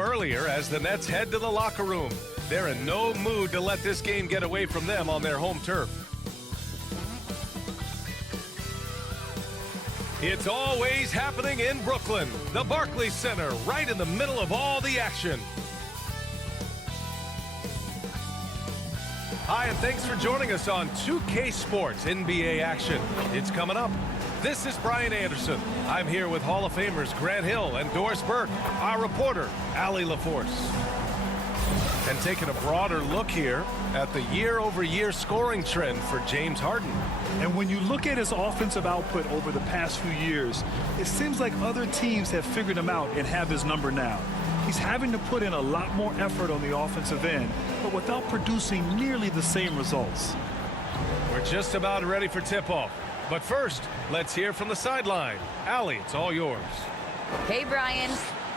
them earlier as the Nets head to the locker room. They're in no mood to let this game get away from them on their home turf. It's always happening in Brooklyn, the Barclays Center, right in the middle of all the action. Hi, and thanks for joining us on 2K Sports NBA action. It's coming up. This is Brian Anderson. I'm here with Hall of Famers Grant Hill and Doris Burke, our reporter, Allie LaForce. And taking a broader look here at the year-over-year scoring trend for James Harden. And when you look at his offensive output over the past few years, it seems like other teams have figured him out and have his number now. He's having to put in a lot more effort on the offensive end, but without producing nearly the same results. We're just about ready for tip-off. But first, let's hear from the sideline. Allie, it's all yours. Hey, Brian.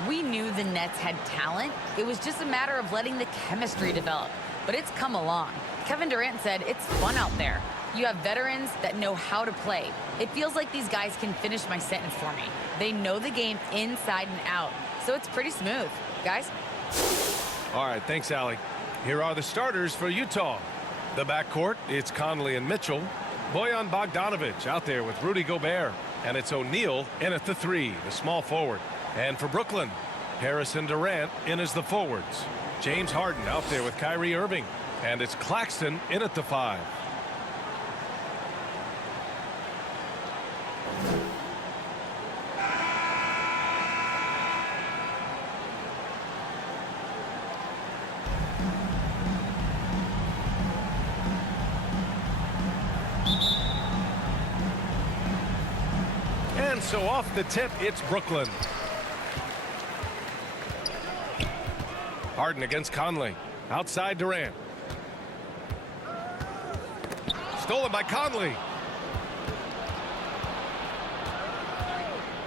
We knew the Nets had talent. It was just a matter of letting the chemistry develop. But it's come along. Kevin Durant said it's fun out there. You have veterans that know how to play. It feels like these guys can finish my sentence for me. They know the game inside and out. So it's pretty smooth. Guys? All right, thanks, Allie. Here are the starters for Utah. The backcourt, it's Conley and Mitchell. Bojan Bogdanovic out there with Rudy Gobert. And it's O'Neal in at the 3, the small forward. And for Brooklyn, Harris and Durant in as the forwards. James Harden out there with Kyrie Irving. And it's Clarkson in at the 5. And so off the tip, it's Brooklyn. Harden against Conley. Outside Durant. Stolen by Conley.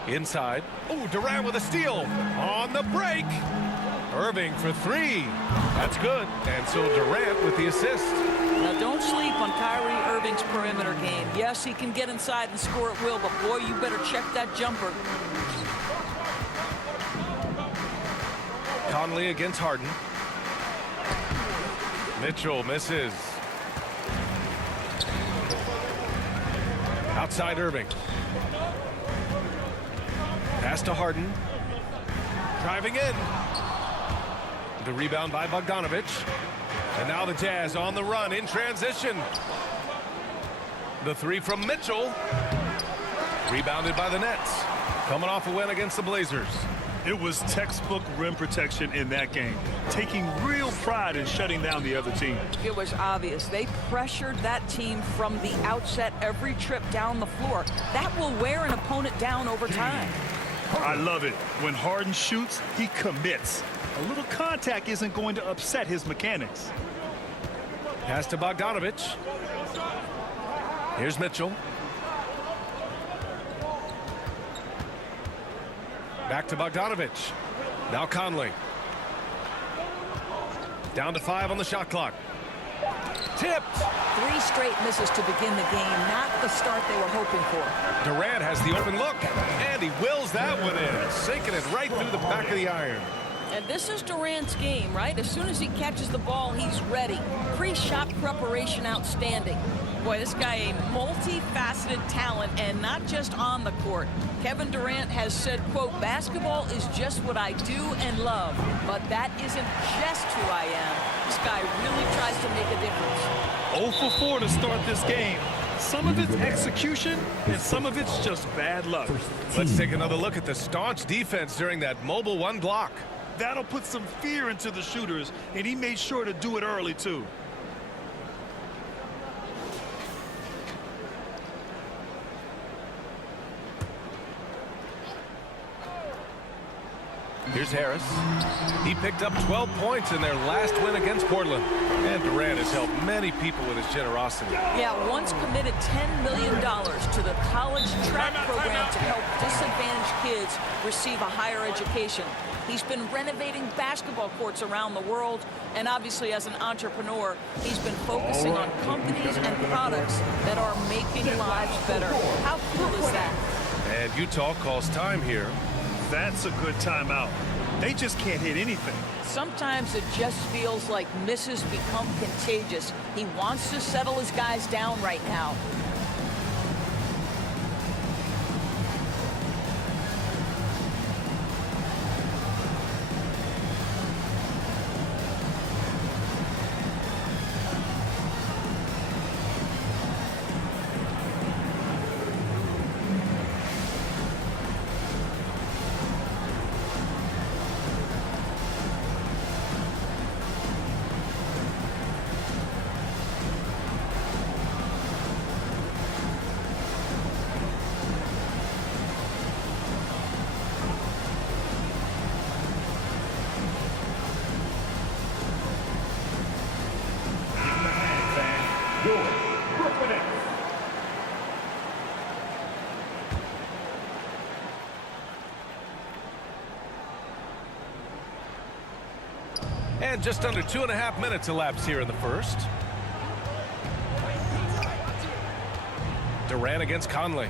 Inside. Oh, Durant with a steal. On the break. Irving for 3. That's good. And so Durant with the assist. Now, don't sleep on Kyrie Irving's perimeter game. Yes, he can get inside and score at will, but boy, you better check that jumper. Conley against Harden. Mitchell misses. Outside Irving. Pass to Harden. Driving in. The rebound by Bogdanovic. And now the Jazz on the run in transition. The 3 from Mitchell. Rebounded by the Nets. Coming off a win against the Blazers. It was textbook rim protection in that game, taking real pride in shutting down the other team. It was obvious. They pressured that team from the outset every trip down the floor. That will wear an opponent down over time. I love it. When Harden shoots, he commits. A little contact isn't going to upset his mechanics. Pass to Bogdanovic. Here's Mitchell. Back to Bogdanovic. Now Conley. Down to 5 on the shot clock. Tipped. 3 straight misses to begin the game, not the start they were hoping for. Durant has the open look, and he wills that one in, sinking it right through the back of the iron. And this is Durant's game, right? As soon as he catches the ball, he's ready. Pre-shot preparation outstanding. Boy, this guy a multifaceted talent, and not just on the court. Kevin Durant has said, quote, basketball is just what I do and love, but that isn't just who I am. This guy really tries to make a difference. 0 for 4 to start this game. Some of it's execution, and some of it's just bad luck. Let's take another look at the staunch defense during that mobile 1 block. That'll put some fear into the shooters, and he made sure to do it early, too. Here's Harris. He picked up 12 points in their last win against Portland. And Durant has helped many people with his generosity. Yeah, once committed $10 million to the college track program to help disadvantaged kids receive a higher education. He's been renovating basketball courts around the world, and obviously as an entrepreneur, he's been focusing on companies and products that are making lives better. How cool is that? And Utah calls time here. That's a good timeout. They just can't hit anything. Sometimes it just feels like misses become contagious. He wants to settle his guys down right now. And just under 2.5 minutes elapsed here in the first. Durant against Conley.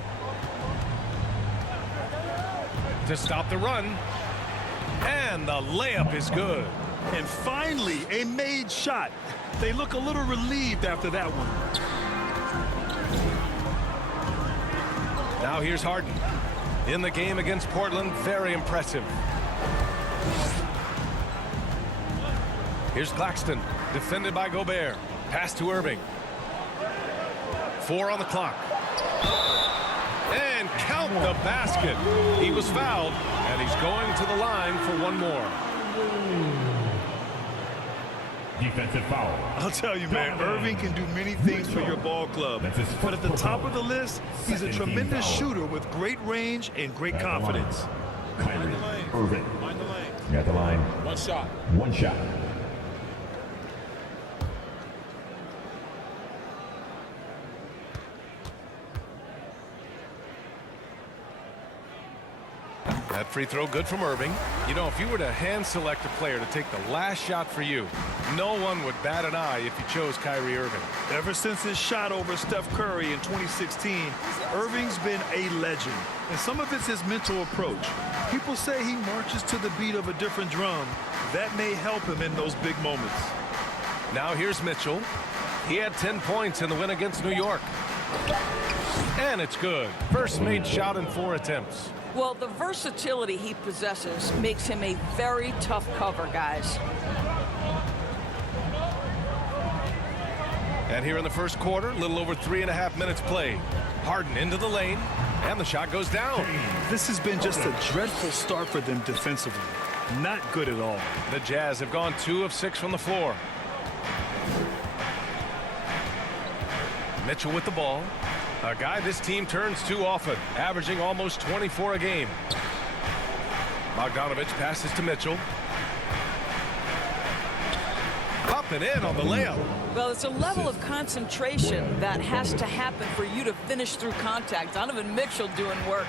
To stop the run. And the layup is good. And finally, a made shot. They look a little relieved after that one. Now here's Harden. In the game against Portland, very impressive. Here's Clarkson, defended by Gobert. Pass to Irving. 4 on the clock. And count the basket. He was fouled, and he's going to the line for one more. Defensive foul. I'll tell you, man, Irving can do many things for your ball club. But at the top of the list, he's a tremendous shooter with great range and great confidence. Kyrie Irving. You're at the line. One shot. One shot. That free throw good from Irving. You know, if you were to hand select a player to take the last shot for you, no one would bat an eye if you chose Kyrie Irving. Ever since his shot over Steph Curry in 2016, Irving's been a legend. And some of it's his mental approach. People say he marches to the beat of a different drum. That may help him in those big moments. Now here's Mitchell. He had 10 points in the win against New York. And it's good. First made shot in 4 attempts. Well, the versatility he possesses makes him a very tough cover, guys. And here in the first quarter, a little over 3.5 minutes played. Harden into the lane, and the shot goes down. This has been just a dreadful start for them defensively. Not good at all. The Jazz have gone 2 of 6 from the floor. Mitchell with the ball. A guy this team turns to often, averaging almost 24 a game. Bogdanovich passes to Mitchell. Up and in on the layup. Well, it's a level of concentration that has to happen for you to finish through contact. Donovan Mitchell doing work.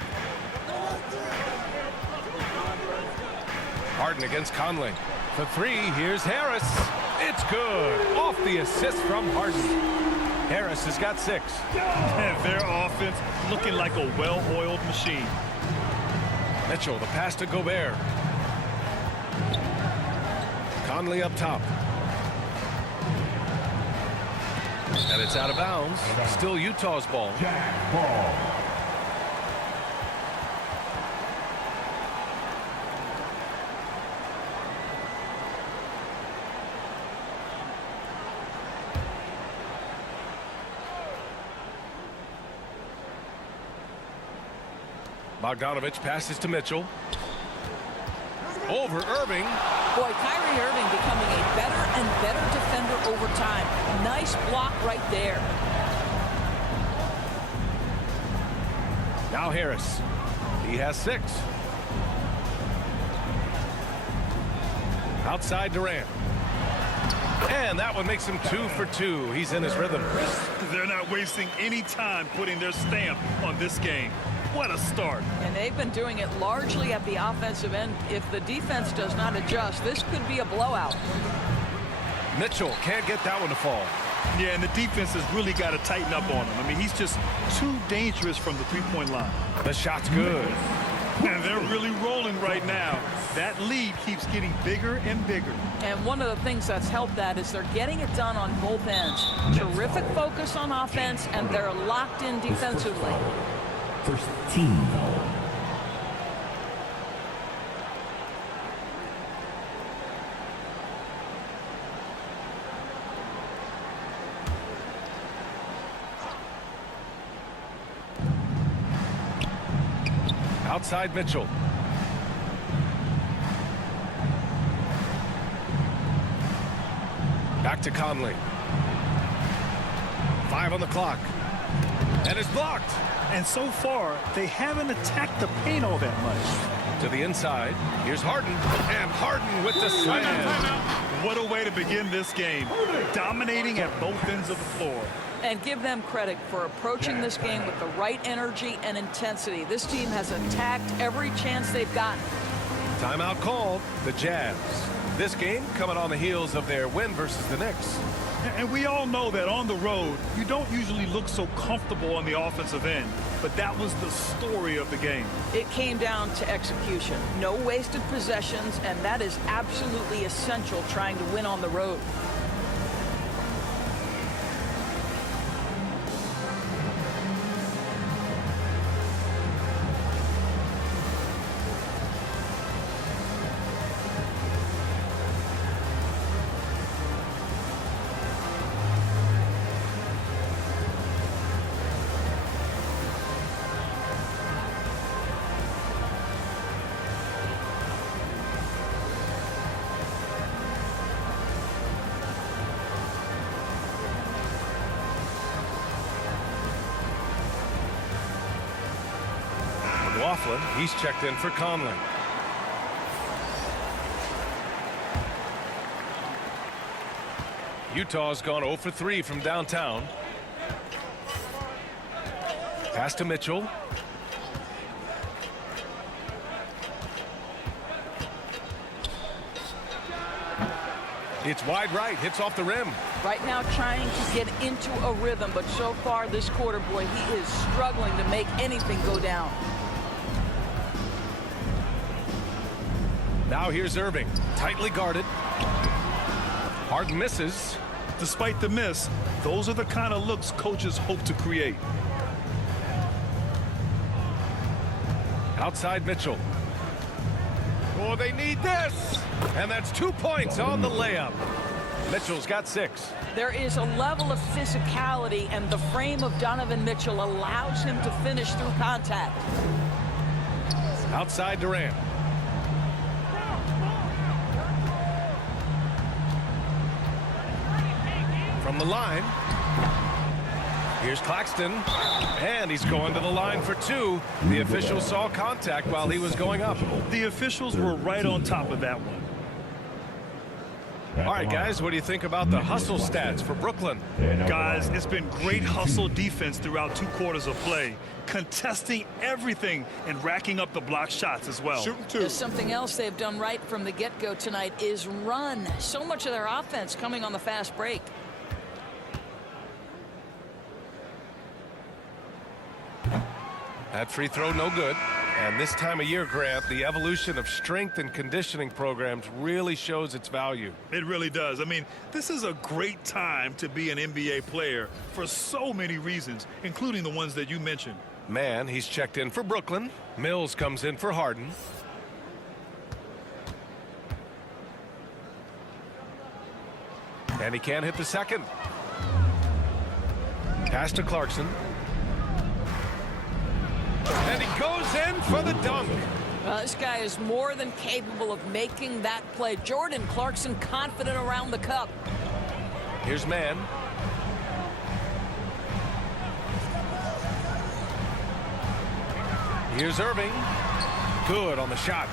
Harden against Conley. For 3, here's Harris. It's good. Off the assist from Harden. Harris has got 6. And their offense looking like a well-oiled machine. Mitchell, the pass to Gobert. Conley up top. And it's out of bounds. Still Utah's ball. Ball. Bogdanovich passes to Mitchell. Over Irving. Boy, Kyrie Irving becoming a better and better defender over time. Nice block right there. Now Harris. He has 6. Outside Durant. And that one makes him 2 for 2. He's in his rhythm. They're not wasting any time putting their stamp on this game. What a start. And they've been doing it largely at the offensive end. If the defense does not adjust, this could be a blowout. Mitchell can't get that one to fall. Yeah, and the defense has really got to tighten up on him. I mean, he's just too dangerous from the three-point line. The shot's good. And they're really rolling right now. That lead keeps getting bigger and bigger. And one of the things that's helped that is they're getting it done on both ends. Terrific focus on offense, and they're locked in defensively. First team foul. Outside Mitchell. Back to Conley. 5 on the clock. And it's blocked. And so far, they haven't attacked the paint all that much. To the inside. Here's Harden. And Harden with the slam. What a way to begin this game. Dominating at both ends of the floor. And give them credit for approaching this game with the right energy and intensity. This team has attacked every chance they've gotten. Timeout called. The Jazz. This game coming on the heels of their win versus the Knicks. And we all know that on the road, you don't usually look so comfortable on the offensive end. But that was the story of the game. It came down to execution. No wasted possessions, and that is absolutely essential trying to win on the road. He's checked in for Conley. Utah's gone 0 for 3 from downtown. Pass to Mitchell. It's wide right, hits off the rim. Right now trying to get into a rhythm, but so far this quarter, boy, he is struggling to make anything go down. Now here's Irving, tightly guarded. Harden misses. Despite the miss, those are the kind of looks coaches hope to create. Outside Mitchell. Oh, they need this. And that's 2 points on the layup. Mitchell's got 6. There is a level of physicality, and the frame of Donovan Mitchell allows him to finish through contact. Outside Durant. From the line. Here's Clarkson. And he's going to the line for 2. The official saw contact while he was going up. The officials were right on top of that one. All right, guys, what do you think about the hustle stats for Brooklyn? Guys, it's been great hustle defense throughout 2 quarters of play, contesting everything and racking up the block shots as well. There's something else they've done right from the get-go tonight is run. So much of their offense coming on the fast break. That free throw no good. And this time of year, Grant, the evolution of strength and conditioning programs really shows its value. It really does. I mean, this is a great time to be an NBA player for so many reasons, including the ones that you mentioned. Man, he's checked in for Brooklyn. Mills comes in for Harden. And he can't hit the second. Pass to Clarkson. And he goes in for the dunk. This guy is more than capable of making that play. Jordan Clarkson confident around the cup. Here's Mann. Here's Irving. Good on the shot.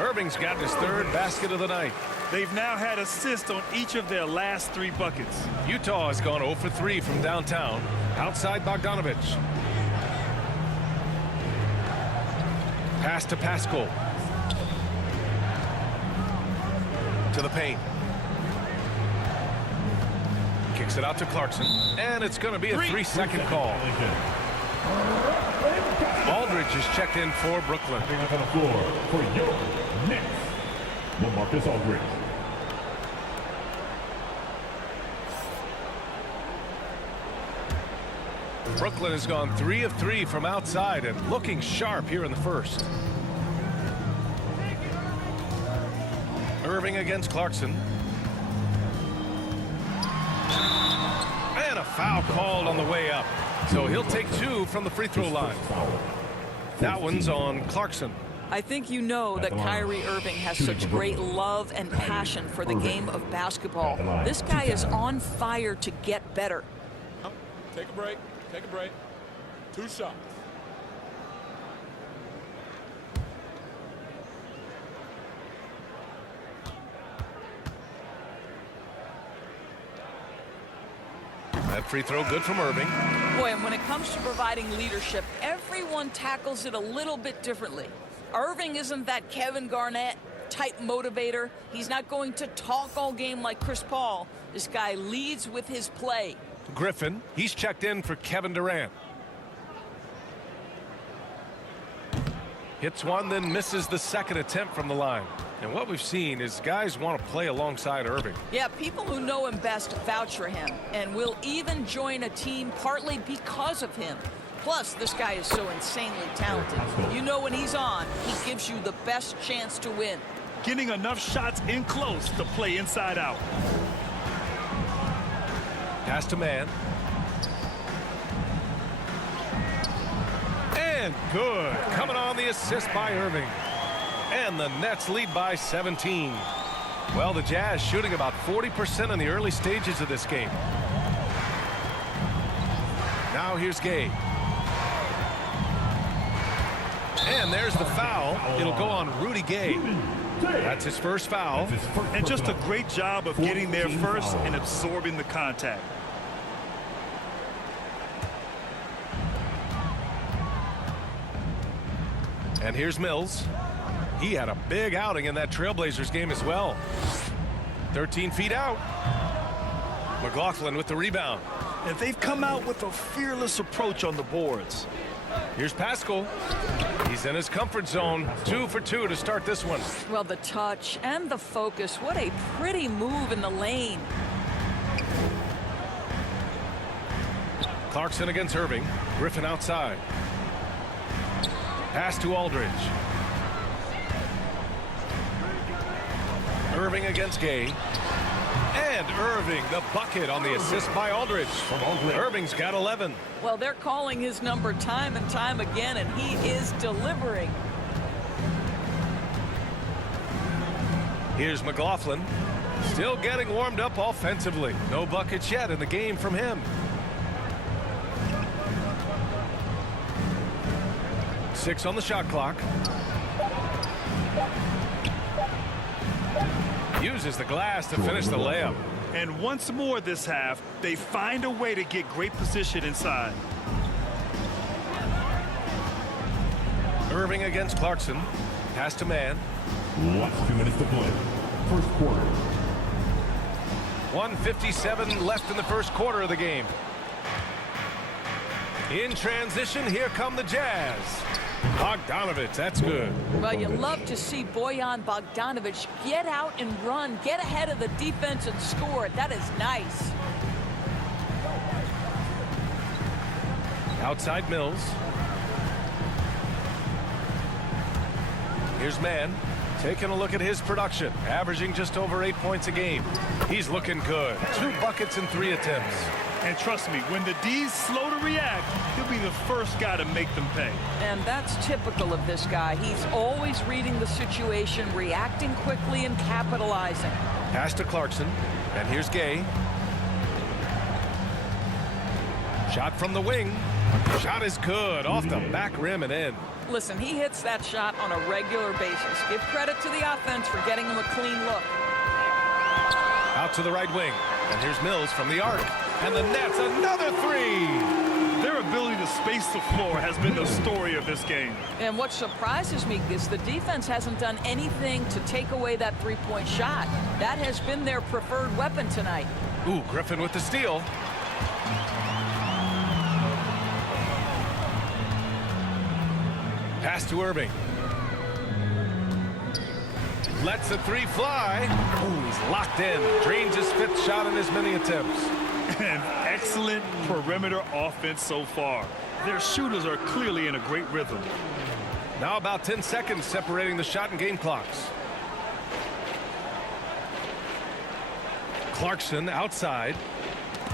Irving's got his 3rd basket of the night. They've now had assists on each of their last 3 buckets. Utah has gone 0 for 3 from downtown. Outside Bogdanovich. Pass to Pascal. To the paint. Kicks it out to Clarkson. And it's going to be a 3-second call. Aldridge is checked in for Brooklyn. On the floor for your Nets, LaMarcus Aldridge. Brooklyn has gone 3 of 3 from outside and looking sharp here in the first. Irving against Clarkson. And a foul called on the way up. So he'll take 2 from the free throw line. That one's on Clarkson. I think you know that Kyrie Irving has such great love and passion for the game of basketball. This guy is on fire to get better. Take a break. Take a break. 2 shots. That free throw good from Irving. Boy, and when it comes to providing leadership, everyone tackles it a little bit differently. Irving isn't that Kevin Garnett type motivator. He's not going to talk all game like Chris Paul. This guy leads with his play. Griffin, he's checked in for Kevin Durant. Hits one, then misses the second attempt from the line. And what we've seen is guys want to play alongside Irving. Yeah, people who know him best vouch for him and will even join a team partly because of him. Plus, this guy is so insanely talented. You know when he's on, he gives you the best chance to win. Getting enough shots in close to play inside out. Pass to man. And good. Coming on the assist by Irving. And the Nets lead by 17. Well, the Jazz shooting about 40% in the early stages of this game. Now here's Gay. And there's the foul. It'll go on Rudy Gay. That's his first foul. And just a great job of getting there first and absorbing the contact. And here's Mills. He had a big outing in that Trailblazers game as well. 13 feet out. McLaughlin with the rebound. And they've come out with a fearless approach on the boards. Here's Pascal. He's in his comfort zone. 2 for 2 to start this one. Well, the touch and the focus. What a pretty move in the lane. Clarkson against Irving. Griffin outside. Pass to Aldridge. Irving against Gay. And Irving, the bucket on the assist by Aldridge. Irving's got 11. Well, they're calling his number time and time again, and he is delivering. Here's McLaughlin. Still getting warmed up offensively. No buckets yet in the game from him. 6 on the shot clock. Uses the glass to finish the layup. And once more this half, they find a way to get great position inside. Irving against Clarkson. Pass to man. Last 2 minutes to play. First quarter. 1:57 left in the first quarter of the game. In transition, here come the Jazz. Bogdanovich, that's good. Well, you love to see Bojan Bogdanovich get out and run, get ahead of the defense and score. That is nice. Outside Mills. Here's Mann. Taking a look at his production, averaging just over 8 points a game. He's looking good. 2 buckets in 3 attempts. And trust me, when the D's slow to react, he'll be the first guy to make them pay. And that's typical of this guy. He's always reading the situation, reacting quickly and capitalizing. Pass to Clarkson. And here's Gay. Shot from the wing. Shot is good. Off the back rim and in. Listen, he hits that shot on a regular basis. Give credit to the offense for getting him a clean look. Out to the right wing. And here's Mills from the arc. And the Nets, another 3. Their ability to space the floor has been the story of this game. And what surprises me is the defense hasn't done anything to take away that three-point shot. That has been their preferred weapon tonight. Ooh, Griffin with the steal. Pass to Irving. Lets the three fly. Ooh, he's locked in. Drains his 5th shot in as many attempts. An excellent perimeter offense so far. Their shooters are clearly in a great rhythm. Now about 10 seconds separating the shot and game clocks. Clarkson outside.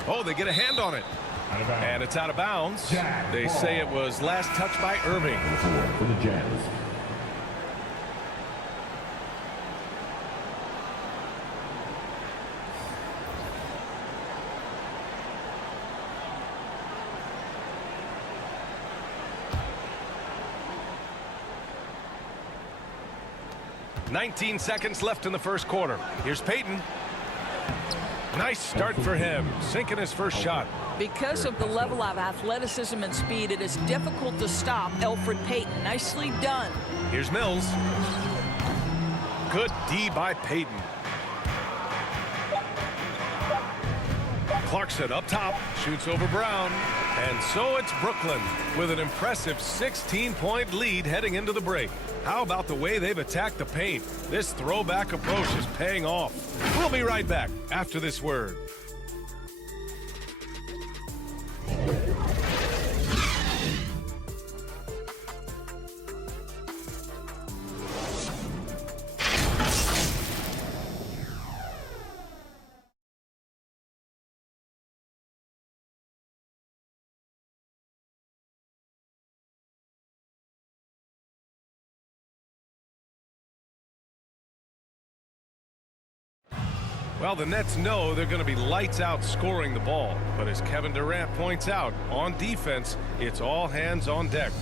Oh, they get a hand on it. And it's out of bounds. They say it was last touched by Irving. For the Jazz. "19 seconds left in the first quarter. Here's Payton. Nice start for him, sinking his first shot. Because of the level of athleticism and speed, it is difficult to stop Elfrid Payton. Nicely done. Here's Mills. Good D by Payton. Clarkson up top, shoots over Brown. And so it's Brooklyn with an impressive 16-point lead heading into the break. How about the way they've attacked the paint? This throwback approach is paying off. We'll be right back after this word. Well, the Nets know they're going to be lights out scoring the ball. But as Kevin Durant points out, on defense, it's all hands on deck.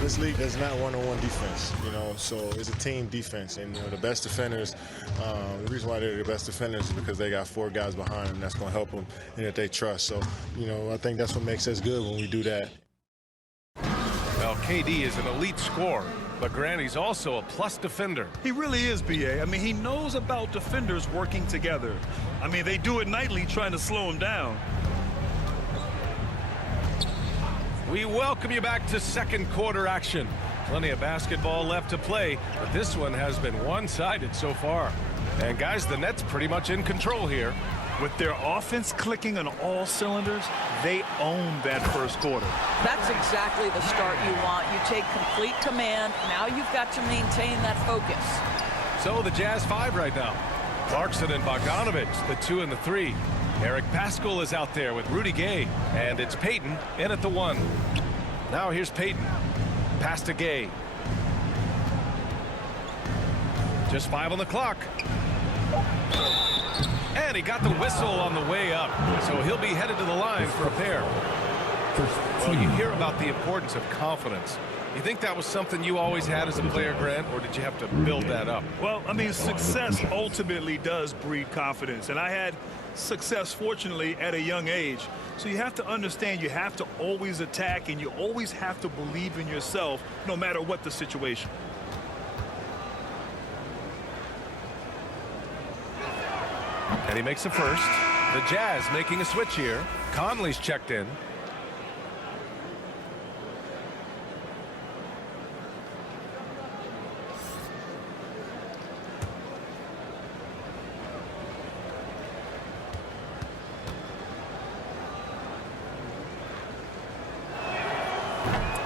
This league is not one-on-one defense, so it's a team defense. And, the best defenders, the reason why they're the best defenders is because they got 4 guys behind them that's going to help them and that they trust. So, I think that's what makes us good when we do that. Well, KD is an elite scorer, but Grant, he's also a plus defender. He really is, B.A. I mean, he knows about defenders working together. I mean, they do it nightly trying to slow him down. We welcome you back to second quarter action. Plenty of basketball left to play, but this one has been one-sided so far. And guys, the Nets pretty much in control here. With their offense clicking on all cylinders, they own that first quarter. That's exactly the start you want. You take complete command. Now you've got to maintain that focus. So the Jazz 5 right now. Clarkson and Bogdanovich, the 2 and the 3. Eric Paschall is out there with Rudy Gay. And it's Payton in at the 1. Now here's Payton. Pass to Gay. Just 5 on the clock. And he got the whistle on the way up. So he'll be headed to the line for a pair. Well, you hear about the importance of confidence. You think that was something you always had as a player, Grant, or did you have to build that up? Well, I mean, success ultimately does breed confidence. And I had success, fortunately, at a young age. So you have to understand you have to always attack, and you always have to believe in yourself no matter what the situation. And he makes a first. The Jazz making a switch here. Conley's checked in.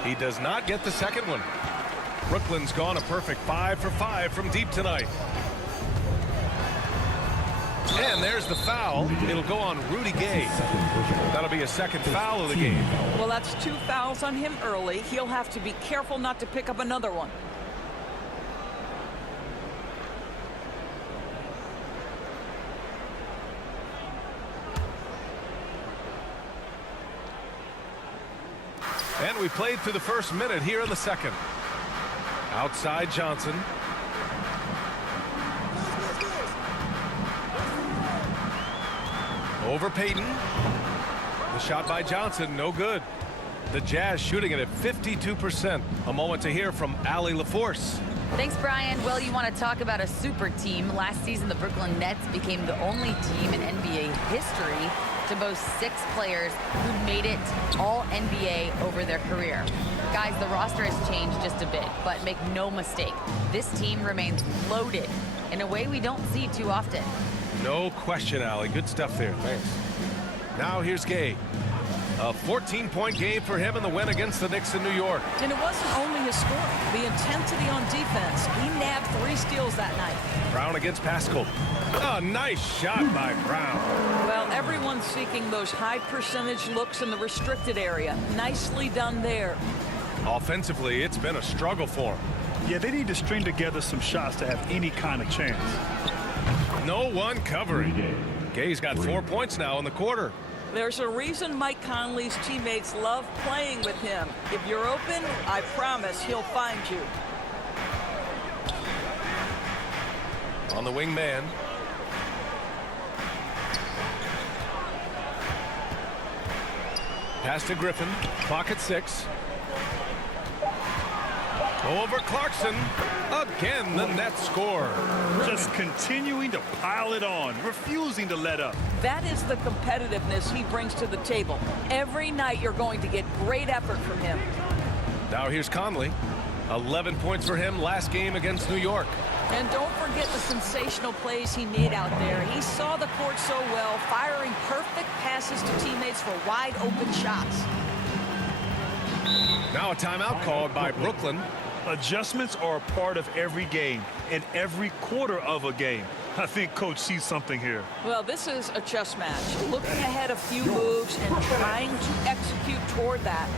He does not get the second one. Brooklyn's gone a perfect 5 for 5 from deep tonight. And there's the foul. It'll go on Rudy Gay. That'll be a second foul of the game. Well, that's 2 fouls on him early. He'll have to be careful not to pick up another one. And we played through the first minute here in the second. Outside Johnson. Over Payton. The shot by Johnson, no good. The Jazz shooting it at 52%. A moment to hear from Allie LaForce. Thanks, Brian. Well, you want to talk about a super team. Last season, the Brooklyn Nets became the only team in NBA history to boast 6 players who made it all NBA over their career. Guys, the roster has changed just a bit, but make no mistake, this team remains loaded in a way we don't see too often. No question, Allie. Good stuff there. Thanks. Now here's Gay. A 14-point game for him in the win against the Knicks in New York. And it wasn't only his scoring, the intensity on defense. He nabbed 3 steals that night. Brown against Pascal. A nice shot by Brown. Well, everyone's seeking those high percentage looks in the restricted area. Nicely done there. Offensively, it's been a struggle for him. Yeah, they need to string together some shots to have any kind of chance. No one covering. Gay's got 4 points now in the quarter. There's a reason Mike Conley's teammates love playing with him. If you're open, I promise he'll find you. On the wing man. Pass to Griffin. Clock at 6. Over Clarkson. Again, the net score. Just continuing to pile it on, refusing to let up. That is the competitiveness he brings to the table. Every night you're going to get great effort from him. Now here's Conley. 11 points for him last game against New York. And don't forget the sensational plays he made out there. He saw the court so well, firing perfect passes to teammates for wide open shots. Now a timeout called by Brooklyn. Adjustments are a part of every game and every quarter of a game. I think Coach sees something here. Well, this is a chess match. Looking ahead a few moves and trying to execute toward that.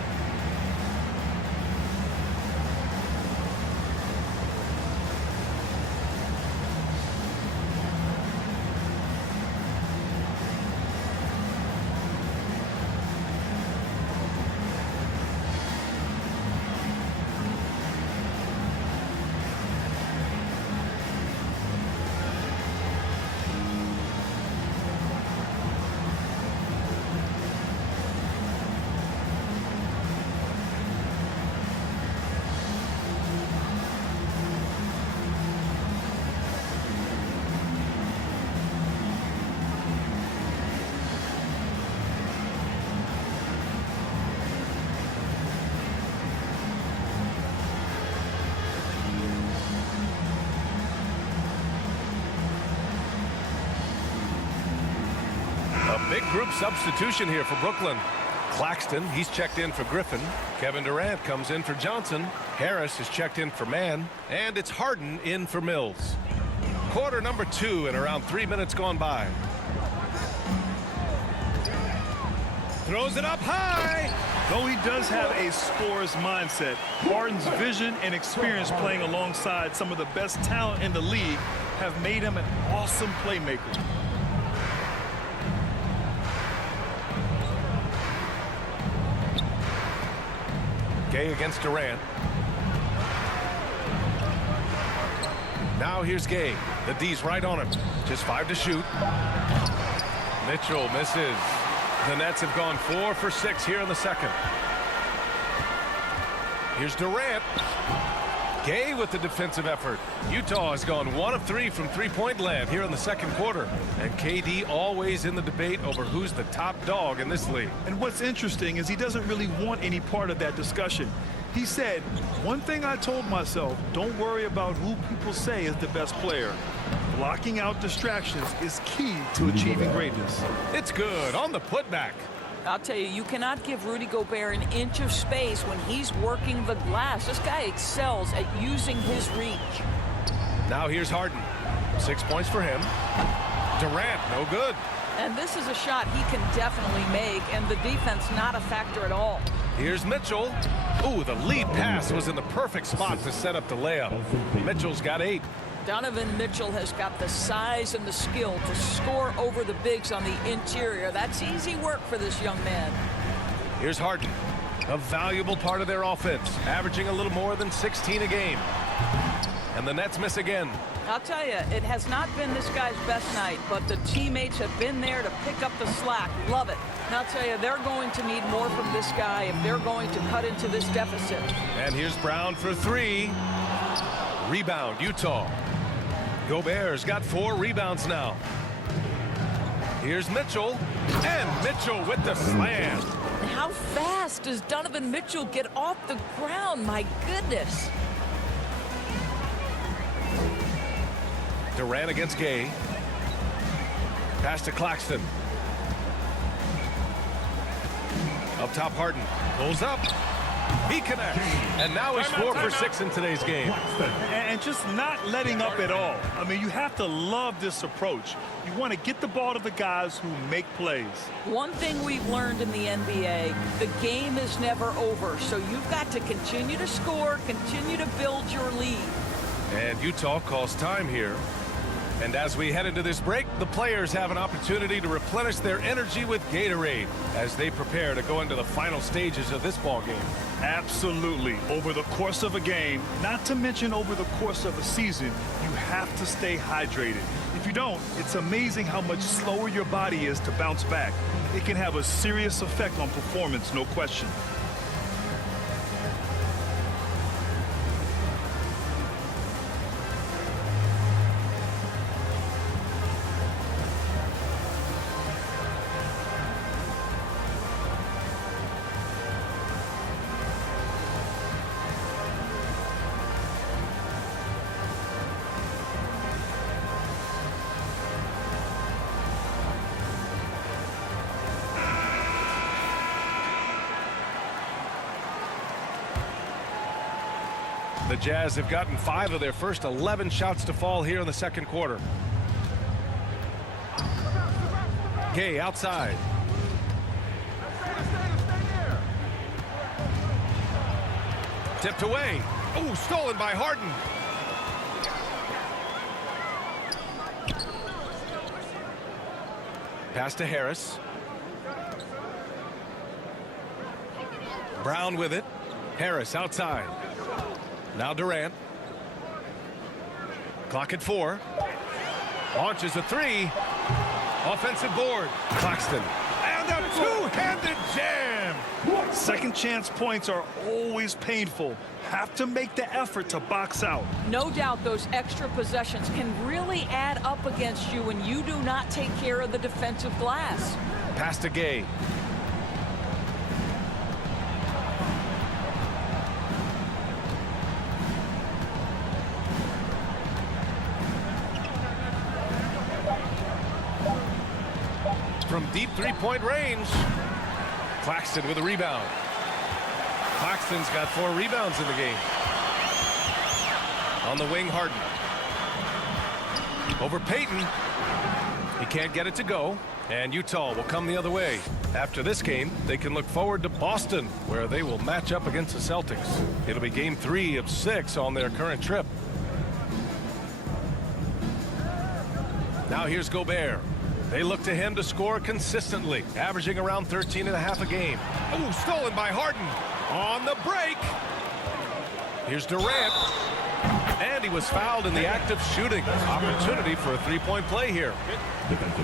Big group substitution here for Brooklyn. Claxton, he's checked in for Griffin. Kevin Durant comes in for Johnson. Harris is checked in for Mann. And it's Harden in for Mills. Quarter number 2 and around 3 minutes gone by. Throws it up high. Though he does have a scorer's mindset, Harden's vision and experience playing alongside some of the best talent in the league have made him an awesome playmaker. Gay against Durant. Now here's Gay. The D's right on him. Just 5 to shoot. Mitchell misses. The Nets have gone 4 for 6 here in the second. Here's Durant. Gay with the defensive effort. Utah has gone 1 of 3 from three-point land here in the second quarter. And KD always in the debate over who's the top dog in this league. And what's interesting is he doesn't really want any part of that discussion. He said, one thing I told myself, don't worry about who people say is the best player. Blocking out distractions is key to achieving greatness. It's good on the putback. I'll tell you, you cannot give Rudy Gobert an inch of space when he's working the glass. This guy excels at using his reach. Now here's Harden. 6 points for him. Durant, no good. And this is a shot he can definitely make, and the defense not a factor at all. Here's Mitchell. Ooh, the lead pass was in the perfect spot to set up the layup. Mitchell's got 8. Donovan Mitchell has got the size and the skill to score over the bigs on the interior. That's easy work for this young man. Here's Harden, a valuable part of their offense, averaging a little more than 16 a game. And the Nets miss again. I'll tell you, it has not been this guy's best night, but the teammates have been there to pick up the slack. Love it. And I'll tell you, they're going to need more from this guy if they're going to cut into this deficit. And here's Brown for 3. Rebound, Utah. Gobert's got 4 rebounds now. Here's Mitchell. And Mitchell with the slam. How fast does Donovan Mitchell get off the ground? My goodness. Durant against Gay. Pass to Clarkson. Up top, Harden. Pulls up. He connects. And now he's 4 for 6 in today's game. And just not letting up at all. I mean, you have to love this approach. You want to get the ball to the guys who make plays. One thing we've learned in the NBA, the game is never over. So you've got to continue to score, continue to build your lead. And Utah calls time here. And as we head into this break, the players have an opportunity to replenish their energy with Gatorade as they prepare to go into the final stages of this ball game. Absolutely. Over the course of a game, not to mention over the course of a season, you have to stay hydrated. If you don't, it's amazing how much slower your body is to bounce back. It can have a serious effect on performance, no question. The Jazz have gotten 5 of their first 11 shots to fall here in the second quarter. Gay outside. Tipped away. Oh, stolen by Harden. Pass to Harris. Brown with it. Harris outside. Now Durant. Clock at 4. Launches a 3. Offensive board. Clarkson. And a two-handed jam. Second chance points are always painful. Have to make the effort to box out. No doubt those extra possessions can really add up against you when you do not take care of the defensive glass. Pass to Gay. From deep three-point range. Clarkson with a rebound. Clarkson's got 4 rebounds in the game. On the wing, Harden. Over Payton. He can't get it to go. And Utah will come the other way. After this game, they can look forward to Boston, where they will match up against the Celtics. It'll be game 3 of 6 on their current trip. Now here's Gobert. They look to him to score consistently, averaging around 13.5 a game. Oh, stolen by Harden. On the break. Here's Durant. And he was fouled in the act of shooting. Opportunity for a 3-point play here.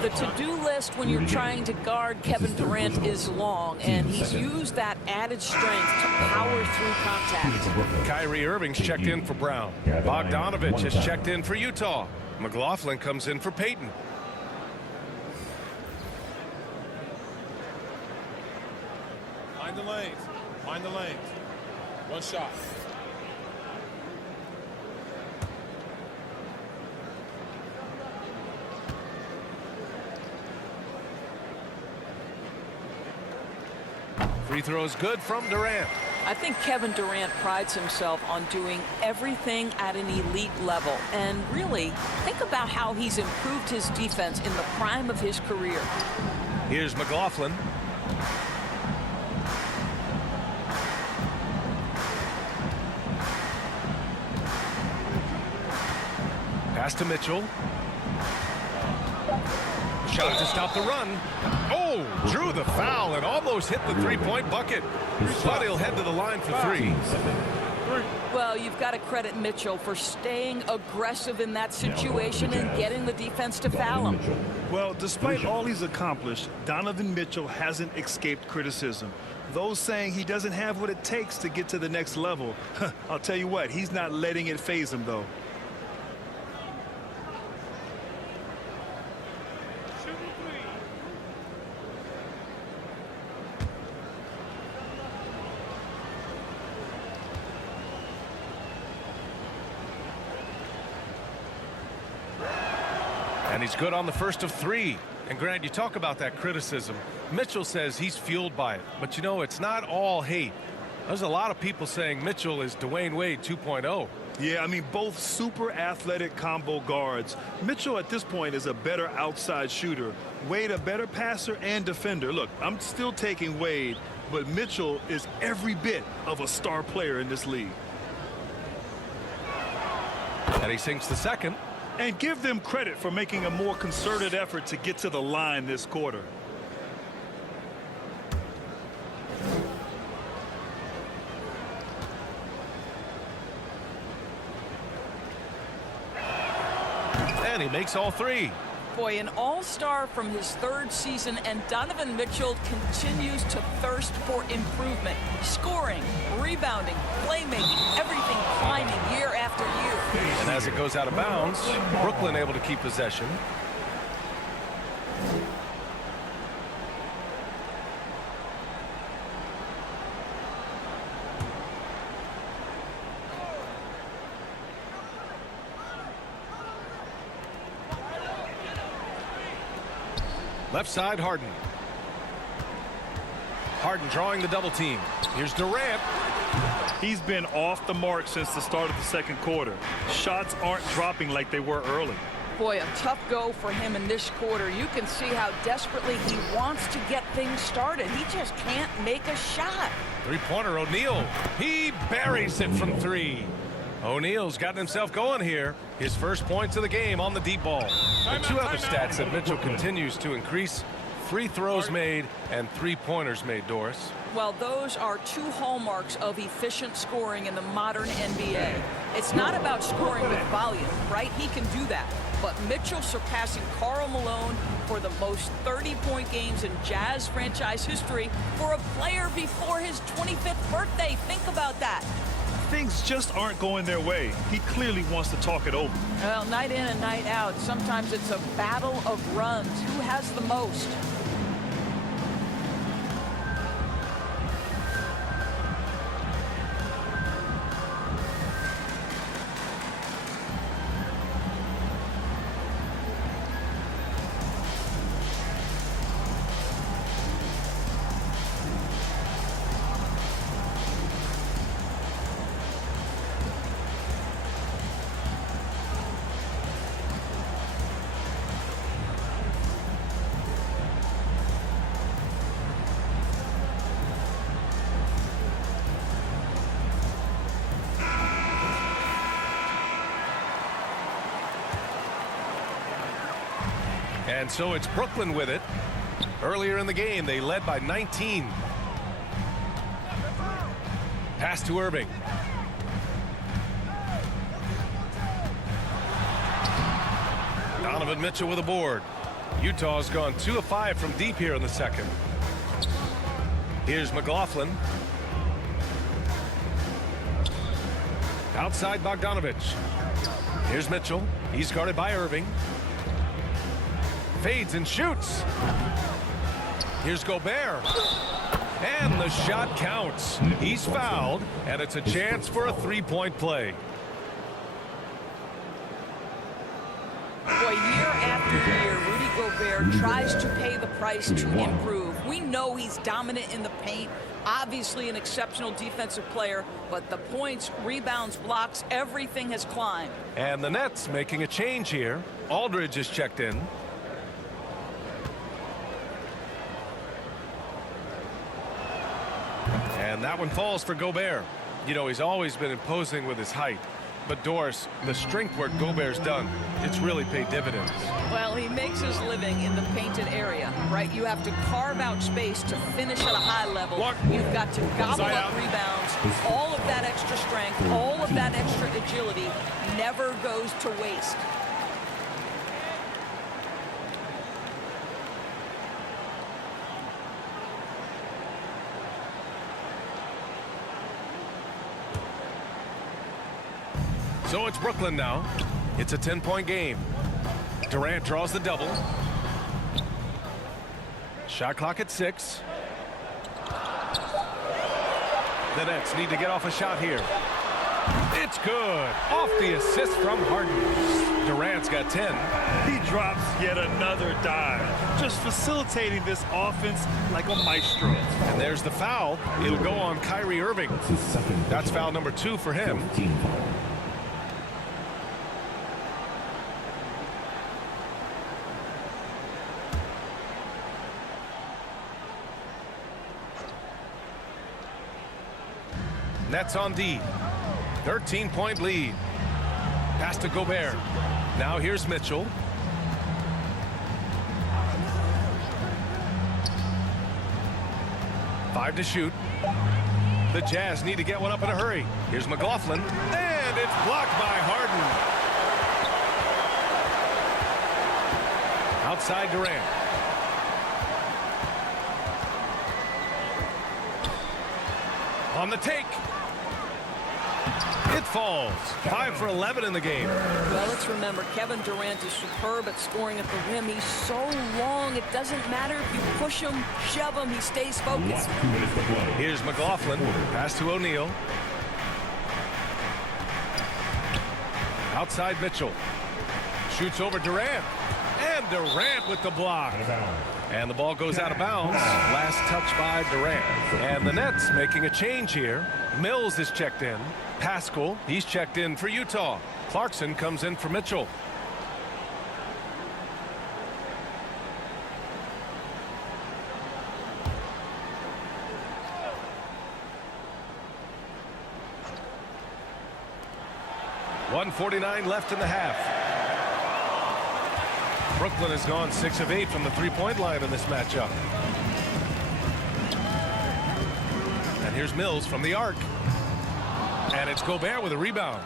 The to-do list when you're trying to guard Kevin Durant is long, and he's used that added strength to power through contact. Kyrie Irving's checked in for Brown. Bogdanovich has checked in for Utah. McLaughlin comes in for Payton. Mind the lanes. Mind the lanes. One shot. Free throw is good from Durant. I think Kevin Durant prides himself on doing everything at an elite level. And really, think about how he's improved his defense in the prime of his career. Here's McLaughlin. Pass to Mitchell. Shot to stop the run. Oh, drew the foul and almost hit the 3-point bucket. But he'll head to the line for 3. Well, you've got to credit Mitchell for staying aggressive in that situation and getting the defense to foul him. Well, despite all he's accomplished, Donovan Mitchell hasn't escaped criticism. Those saying he doesn't have what it takes to get to the next level, I'll tell you what, he's not letting it faze him, though. And he's good on the first of 3. And Grant, you talk about that criticism. Mitchell says he's fueled by it. But you know, it's not all hate. There's a lot of people saying Mitchell is Dwayne Wade 2.0. Yeah, I mean, both super athletic combo guards. Mitchell at this point is a better outside shooter. Wade a better passer and defender. Look, I'm still taking Wade, but Mitchell is every bit of a star player in this league. And he sinks the second. And give them credit for making a more concerted effort to get to the line this quarter. And he makes all 3. Boy, an all-star from his 3rd season, and Donovan Mitchell continues to thirst for improvement. Scoring, rebounding, playmaking, everything climbing year after year. And as it goes out of bounds, Brooklyn able to keep possession. Left side, Harden. Harden drawing the double team. Here's Durant. He's been off the mark since the start of the second quarter. Shots aren't dropping like they were early. Boy, a tough go for him in this quarter. You can see how desperately he wants to get things started. He just can't make a shot. Three-pointer, O'Neal. He buries it from 3. O'Neal's gotten himself going here. His first points of the game on the deep ball. The 2 other stats that Mitchell continues to increase: free throws made and 3-pointers made, Doris. Well, those are 2 hallmarks of efficient scoring in the modern NBA. It's not about scoring with volume, right? He can do that. But Mitchell surpassing Karl Malone for the most 30-point games in Jazz franchise history for a player before his 25th birthday. Think about that. Things just aren't going their way. He clearly wants to talk it over. Well, night in and night out, sometimes it's a battle of runs. Who has the most? And so it's Brooklyn with it. Earlier in the game, they led by 19. Pass to Irving. Donovan Mitchell with a board. Utah's gone 2 of 5 from deep here in the second. Here's McLaughlin. Outside Bogdanovich. Here's Mitchell. He's guarded by Irving. Fades and shoots. Here's Gobert. And the shot counts. He's fouled, and it's a chance for a 3-point play. Boy, year after year, Rudy Gobert tries to pay the price to improve. We know he's dominant in the paint, obviously an exceptional defensive player, but the points, rebounds, blocks, everything has climbed. And the Nets making a change here. Aldridge is checked in. And that one falls for Gobert. You know, he's always been imposing with his height. But Doris, the strength work Gobert's done, it's really paid dividends. Well, he makes his living in the painted area, right? You have to carve out space to finish at a high level. You've got to gobble up rebounds. All of that extra strength, all of that extra agility never goes to waste. So it's Brooklyn now. It's a 10-point game. Durant draws the double. Shot clock at 6. The Nets need to get off a shot here. It's good. Off the assist from Harden. Durant's got 10. He drops yet another dive, just facilitating this offense like a maestro. And there's the foul. It'll go on Kyrie Irving. That's foul number 2 for him. Team foul. Nets on D. 13-point lead. Pass to Gobert. Now here's Mitchell. Five to shoot. The Jazz need to get one up in a hurry. Here's McLaughlin. And it's blocked by Harden. Outside Durant. On the take. It falls. 5 for 11 in the game. Well, let's remember, Kevin Durant is superb at scoring at the rim. He's so long, it doesn't matter if you push him, shove him, he stays focused. Here's McLaughlin. Pass to O'Neal. Outside Mitchell. Shoots over Durant. And Durant with the block. And the ball goes out of bounds. Last touch by Durant. And the Nets making a change here. Mills is checked in. Pascal, he's checked in for Utah. Clarkson comes in for Mitchell. .149 left in the half. Brooklyn has gone 6 of 8 from the three-point line in this matchup. And here's Mills from the arc. And it's Gobert with a rebound.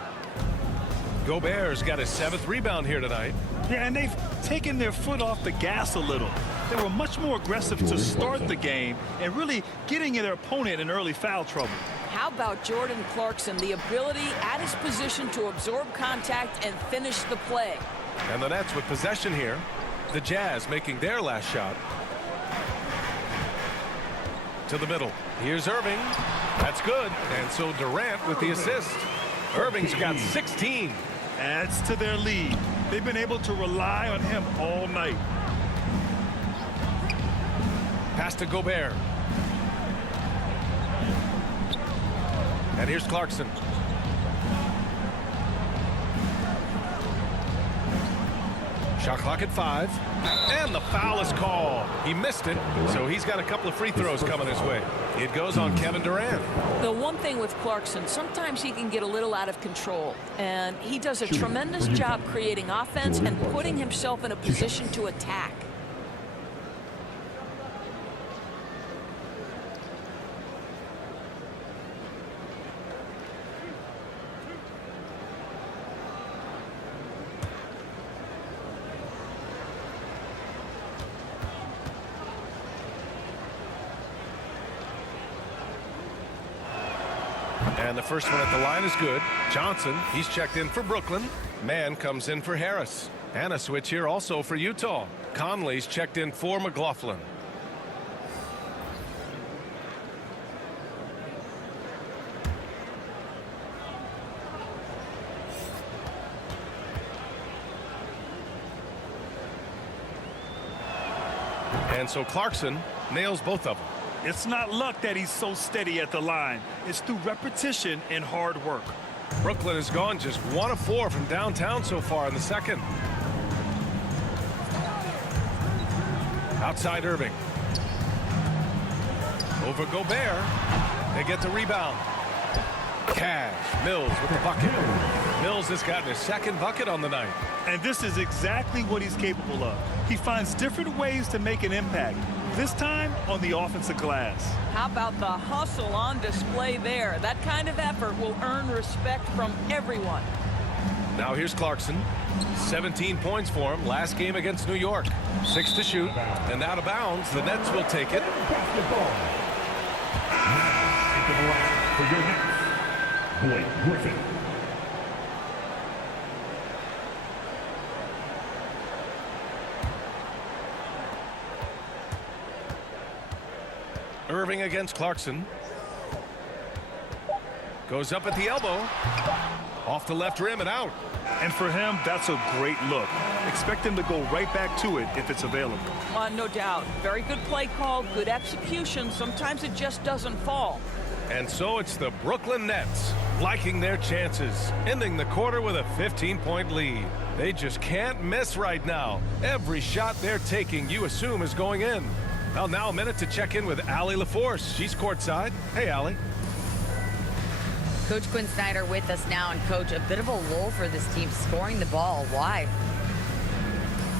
Gobert's got his 7th rebound here tonight. Yeah, and they've taken their foot off the gas a little. They were much more aggressive to start the game and really getting their opponent in early foul trouble. How about Jordan Clarkson, the ability at his position to absorb contact and finish the play? And the Nets with possession here. The Jazz making their last shot. To the middle. Here's Irving. That's good. And so Durant with the assist. Irving's got 16. Adds to their lead. They've been able to rely on him all night. Pass to Gobert. And here's Clarkson. Shot clock at 5. And the foul is called. He missed it, so he's got a couple of free throws coming his way. It goes on Kevin Durant. The one thing with Clarkson, sometimes he can get a little out of control, and he does a tremendous job creating offense and putting himself in a position to attack. And the first one at the line is good. Johnson, he's checked in for Brooklyn. Mann comes in for Harris. And a switch here also for Utah. Conley's checked in for McLaughlin. And so Clarkson nails both of them. It's not luck that he's so steady at the line. It's through repetition and hard work. Brooklyn has gone just 1 of 4 from downtown so far in the second. Outside Irving. Over Gobert. They get the rebound. Cash. Mills with the bucket. Mills has gotten his 2nd bucket on the night. And this is exactly what he's capable of. He finds different ways to make an impact. This time on the offensive glass. How about the hustle on display there? That kind of effort will earn respect from everyone. Now here's Clarkson. 17 points for him last game against New York. 6 to shoot. And out of bounds. The Nets will take it. For your Nets, Blake Griffin. Irving against Clarkson. Goes up at the elbow. Off the left rim and out. And for him, that's a great look. Expect him to go right back to it if it's available. No doubt. Very good play call, good execution. Sometimes it just doesn't fall. And so it's the Brooklyn Nets liking their chances, ending the quarter with a 15-point lead. They just can't miss right now. Every shot they're taking, you assume, is going in. Well, now a minute to check in with Allie LaForce. She's courtside. Hey, Allie. Coach Quinn Snyder with us now, and Coach, a bit of a lull for this team scoring the ball. Why?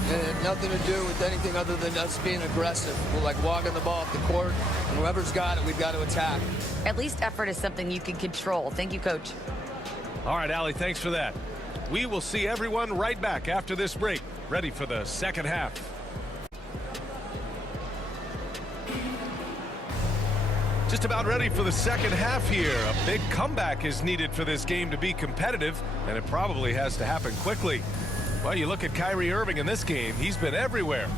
It had nothing to do with anything other than us being aggressive. We're like walking the ball off the court, and whoever's got it, we've got to attack. At least effort is something you can control. Thank you, Coach. All right, Allie, thanks for that. We will see everyone right back after this break, ready for the second half. Just about ready for the second half here. A big comeback is needed for this game to be competitive, and it probably has to happen quickly. Well, you look at Kyrie Irving in this game. He's been everywhere.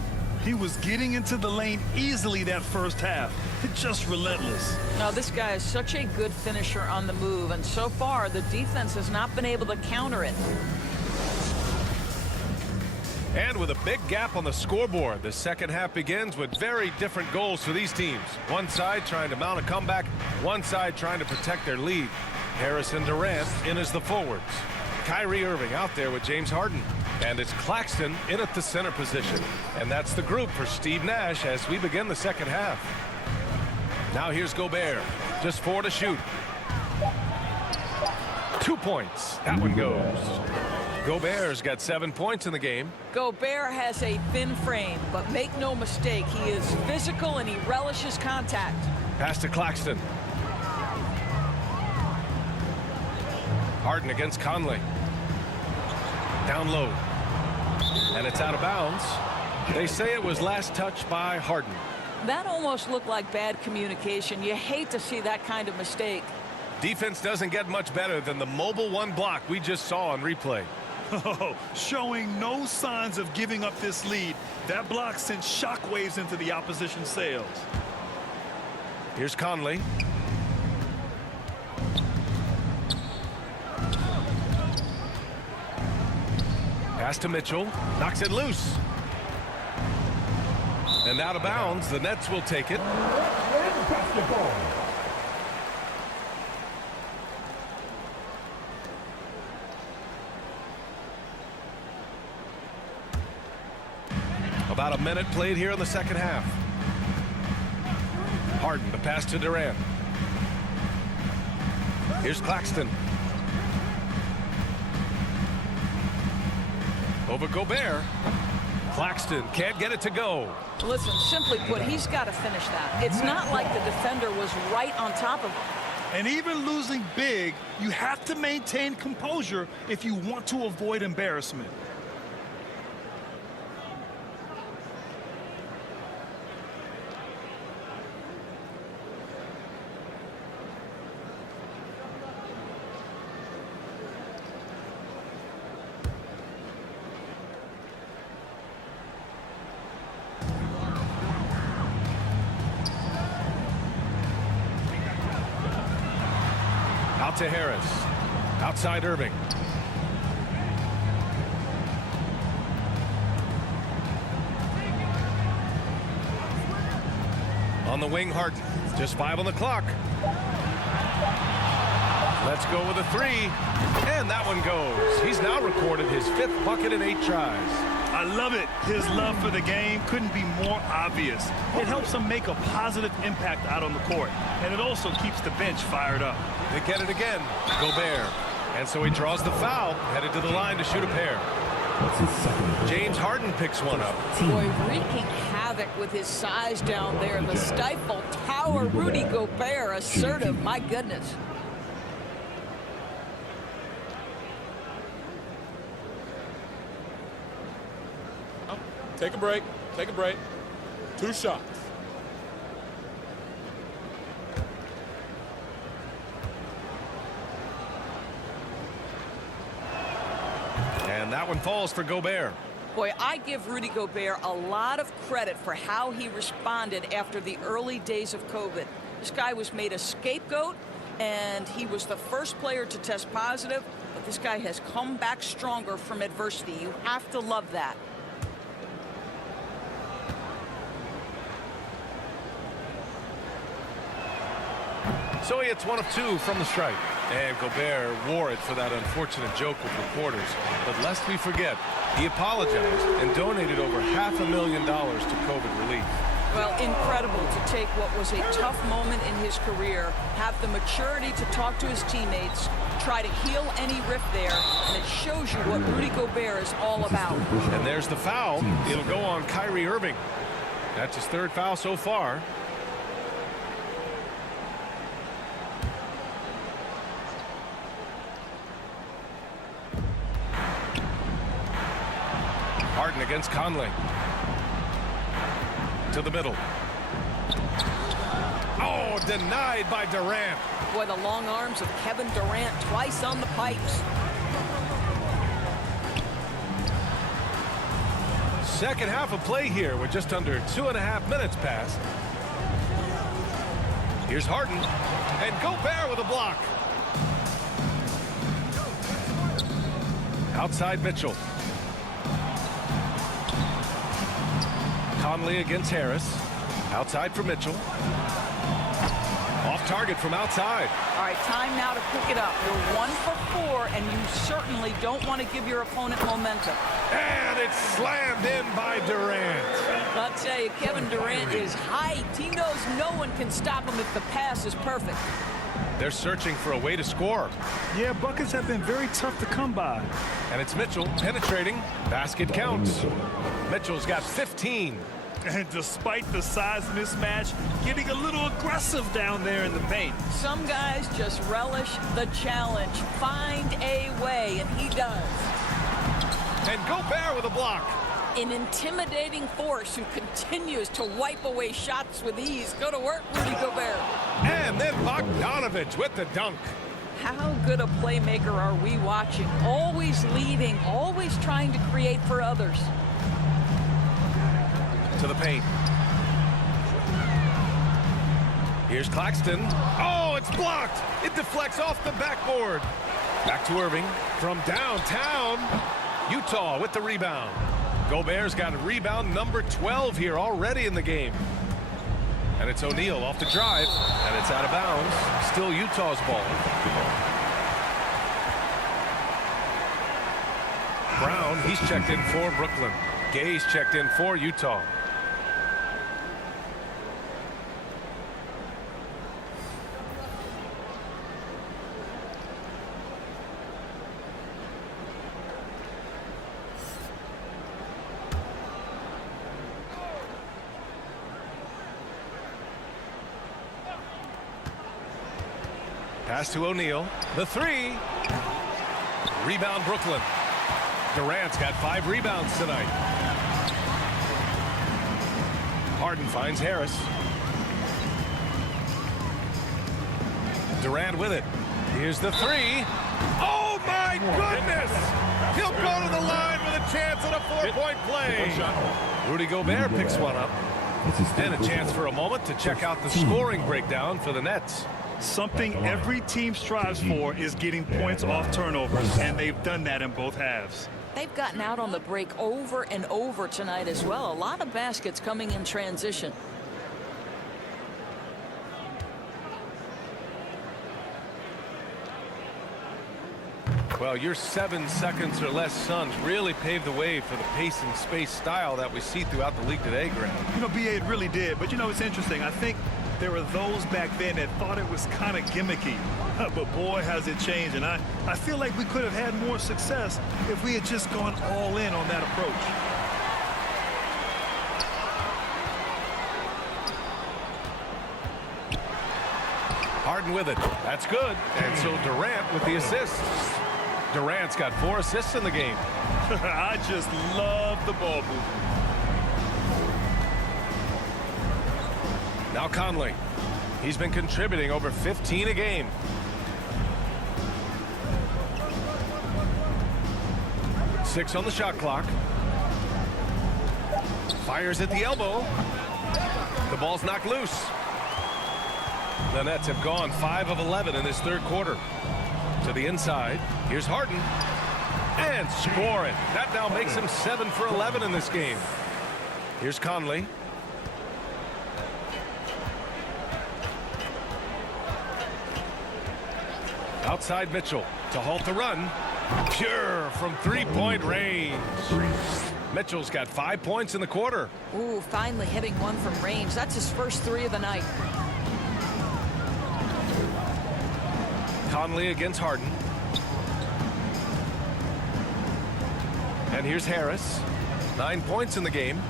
He was getting into the lane easily that first half. It's just relentless. Now, this guy is such a good finisher on the move, and so far the defense has not been able to counter it. And with a big gap on the scoreboard, the second half begins with very different goals for these teams. One side trying to mount a comeback, one side trying to protect their lead. Harris and Durant in as the forwards. Kyrie Irving out there with James Harden. And it's Clarkson in at the center position. And that's the group for Steve Nash as we begin the second half. Now here's Gobert. Just 4 to shoot. 2 points. That one goes. Gobert's got 7 points in the game. Gobert has a thin frame, but make no mistake, he is physical and he relishes contact. Pass to Clarkson. Harden against Conley. Down low. And it's out of bounds. They say it was last touched by Harden. That almost looked like bad communication. You hate to see that kind of mistake. Defense doesn't get much better than the mobile one block we just saw on replay. Showing no signs of giving up this lead. That block sent shockwaves into the opposition sails. Here's Conley. Pass to Mitchell. Knocks it loose. And out of bounds. The Nets will take it. Basketball. About a minute played here in the second half. Harden, the pass to Durant. Here's Clarkson. Over Gobert. Claxton can't get it to go. Listen, simply put, he's got to finish that. It's not like the defender was right on top of him. And even losing big, you have to maintain composure if you want to avoid embarrassment. Out to Harris. Outside Irving. On the wing, Harden. Just 5 on the clock. Let's go with a 3. And that one goes. He's now recorded his 5th bucket in 8 tries. I love it. His love for the game couldn't be more obvious. It helps him make a positive impact out on the court. And it also keeps the bench fired up. They get it again. Gobert. And so he draws the foul, headed to the line to shoot a pair. James Harden picks one up. Boy, wreaking havoc with his size down there. The stifle tower. Rudy Gobert, assertive. My goodness. Take a break. Take a break. 2 shots. And that one falls for Gobert. Boy, I give Rudy Gobert a lot of credit for how he responded after the early days of COVID. This guy was made a scapegoat, and he was the first player to test positive, but this guy has come back stronger from adversity. You have to love that. So he hits 1 of 2 from the strike. And Gobert wore it for that unfortunate joke with reporters. But lest we forget, he apologized and donated over $500,000 to COVID relief. Well, incredible to take what was a tough moment in his career, have the maturity to talk to his teammates, try to heal any rift there, and it shows you what Rudy Gobert is all about. And there's the foul. It'll go on Kyrie Irving. That's his 3rd foul so far. Harden against Conley. To the middle. Oh, denied by Durant. Boy, the long arms of Kevin Durant twice on the pipes. Second half of play here with just under 2.5 minutes passed. Here's Harden. And Gobert with a block. Outside Mitchell. Conley against Harris. Outside for Mitchell. Off target from outside. All right, time now to pick it up. You're 1 for 4, and you certainly don't want to give your opponent momentum. And it's slammed in by Durant. I'll tell you, Kevin Durant is hyped. He knows no one can stop him if the pass is perfect. They're searching for a way to score. Yeah, buckets have been very tough to come by. And it's Mitchell penetrating. Basket counts. Mitchell's got 15. And despite the size mismatch, getting a little aggressive down there in the paint. Some guys just relish the challenge. Find a way, and he does. And Gobert with a block. An intimidating force who continues to wipe away shots with ease. Go to work, Rudy Gobert. And then Bogdanovich with the dunk. How good a playmaker are we watching? Always leading, always trying to create for others. To the paint. Here's Clarkson. Oh, it's blocked. It deflects off the backboard. Back to Irving from downtown. Utah with the rebound. Gobert's got a rebound number 12 here already in the game. And it's O'Neal off the drive. And it's out of bounds. Still Utah's ball. Brown, he's checked in for Brooklyn. Gay's checked in for Utah. Pass to O'Neal. The 3. Rebound Brooklyn. Durant's got 5 rebounds tonight. Harden finds Harris. Durant with it. Here's the 3. Oh my goodness! He'll go to the line with a chance at a 4-point play. Rudy Gobert picks one up. And a chance for a moment to check out the scoring breakdown for the Nets. Something every team strives for is getting points off turnovers, and they've done that in both halves. They've gotten out on the break over and over tonight as well. A lot of baskets coming in transition. Well, your 7 seconds or less Suns really paved the way for the pace and space style that we see throughout the league today, Graham. You know, BA, it really did. But, you know, it's interesting. I think there were those back then that thought it was kind of gimmicky. But, boy, has it changed. And I feel like we could have had more success if we had just gone all in on that approach. Harden with it. That's good. And so Durant with the assist. Durant's got 4 assists in the game. I just love the ball movement. Now Conley. He's been contributing over 15 a game. Six on the shot clock. Fires at the elbow. The ball's knocked loose. The Nets have gone 5 of 11 in this third quarter. To the inside. Here's Harden. And scoring. That now makes him 7 for 11 in this game. Here's Conley. Outside Mitchell to halt the run. Pure from three-point range. Mitchell's got 5 points in the quarter. Ooh, finally hitting one from range. That's his first 3 of the night. Conley against Harden. And here's Harris. 9 points in the game.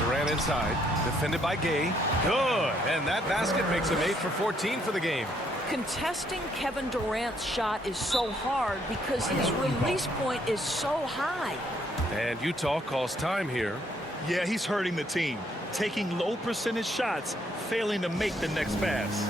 Durant inside. Defended by Gay. Good. And that basket makes him 8 for 14 for the game. Contesting Kevin Durant's shot is so hard because his release point is so high. And Utah calls time here. Yeah, he's hurting the team. Taking low percentage shots, failing to make the next pass.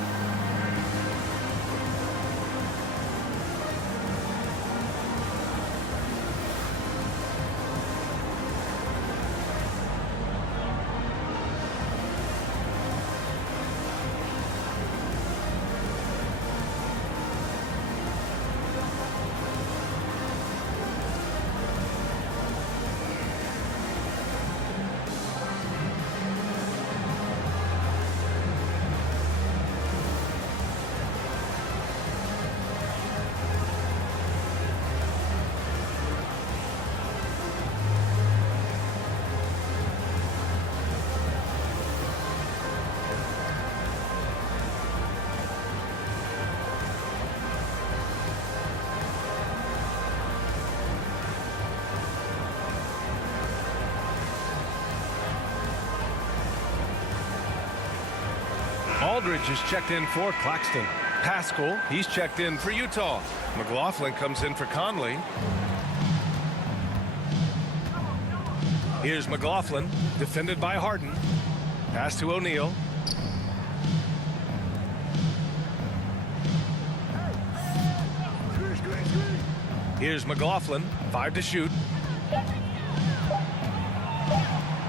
Aldridge is checked in for Clarkson. Pascal, he's checked in for Utah. McLaughlin comes in for Conley. Here's McLaughlin, defended by Harden. Pass to O'Neal. Here's McLaughlin, 5 to shoot.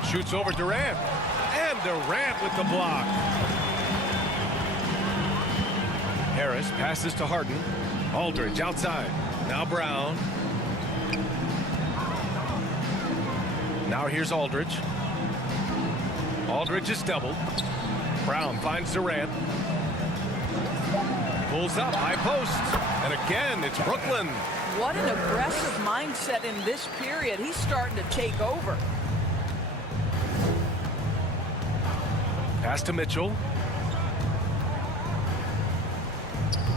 Shoots over Durant. And Durant with the block. Harris passes to Harden. Aldridge outside. Now Brown. Now here's Aldridge. Aldridge is doubled. Brown finds Durant. Pulls up, high post. And again, it's Brooklyn. What an aggressive mindset in this period. He's starting to take over. Pass to Mitchell.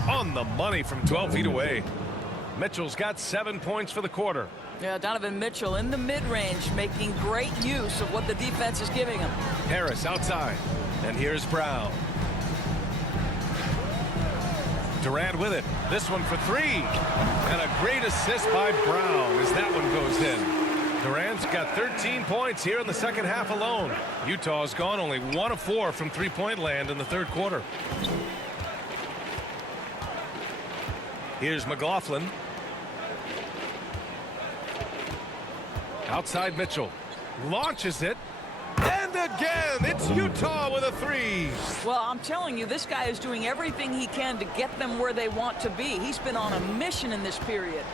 On the money from 12 feet away. Mitchell's got 7 points for the quarter. Yeah, Donovan Mitchell in the mid-range making great use of what the defense is giving him. Harris outside. And here's Brown. Durant with it. This one for 3. And a great assist by Brown as that one goes in. Durant's got 13 points here in the second half alone. Utah's gone only 1 of 4 from three-point land in the third quarter. Here's McLaughlin. Outside Mitchell. Launches it. And again, it's Utah with a 3. Well, I'm telling you, this guy is doing everything he can to get them where they want to be. He's been on a mission in this period.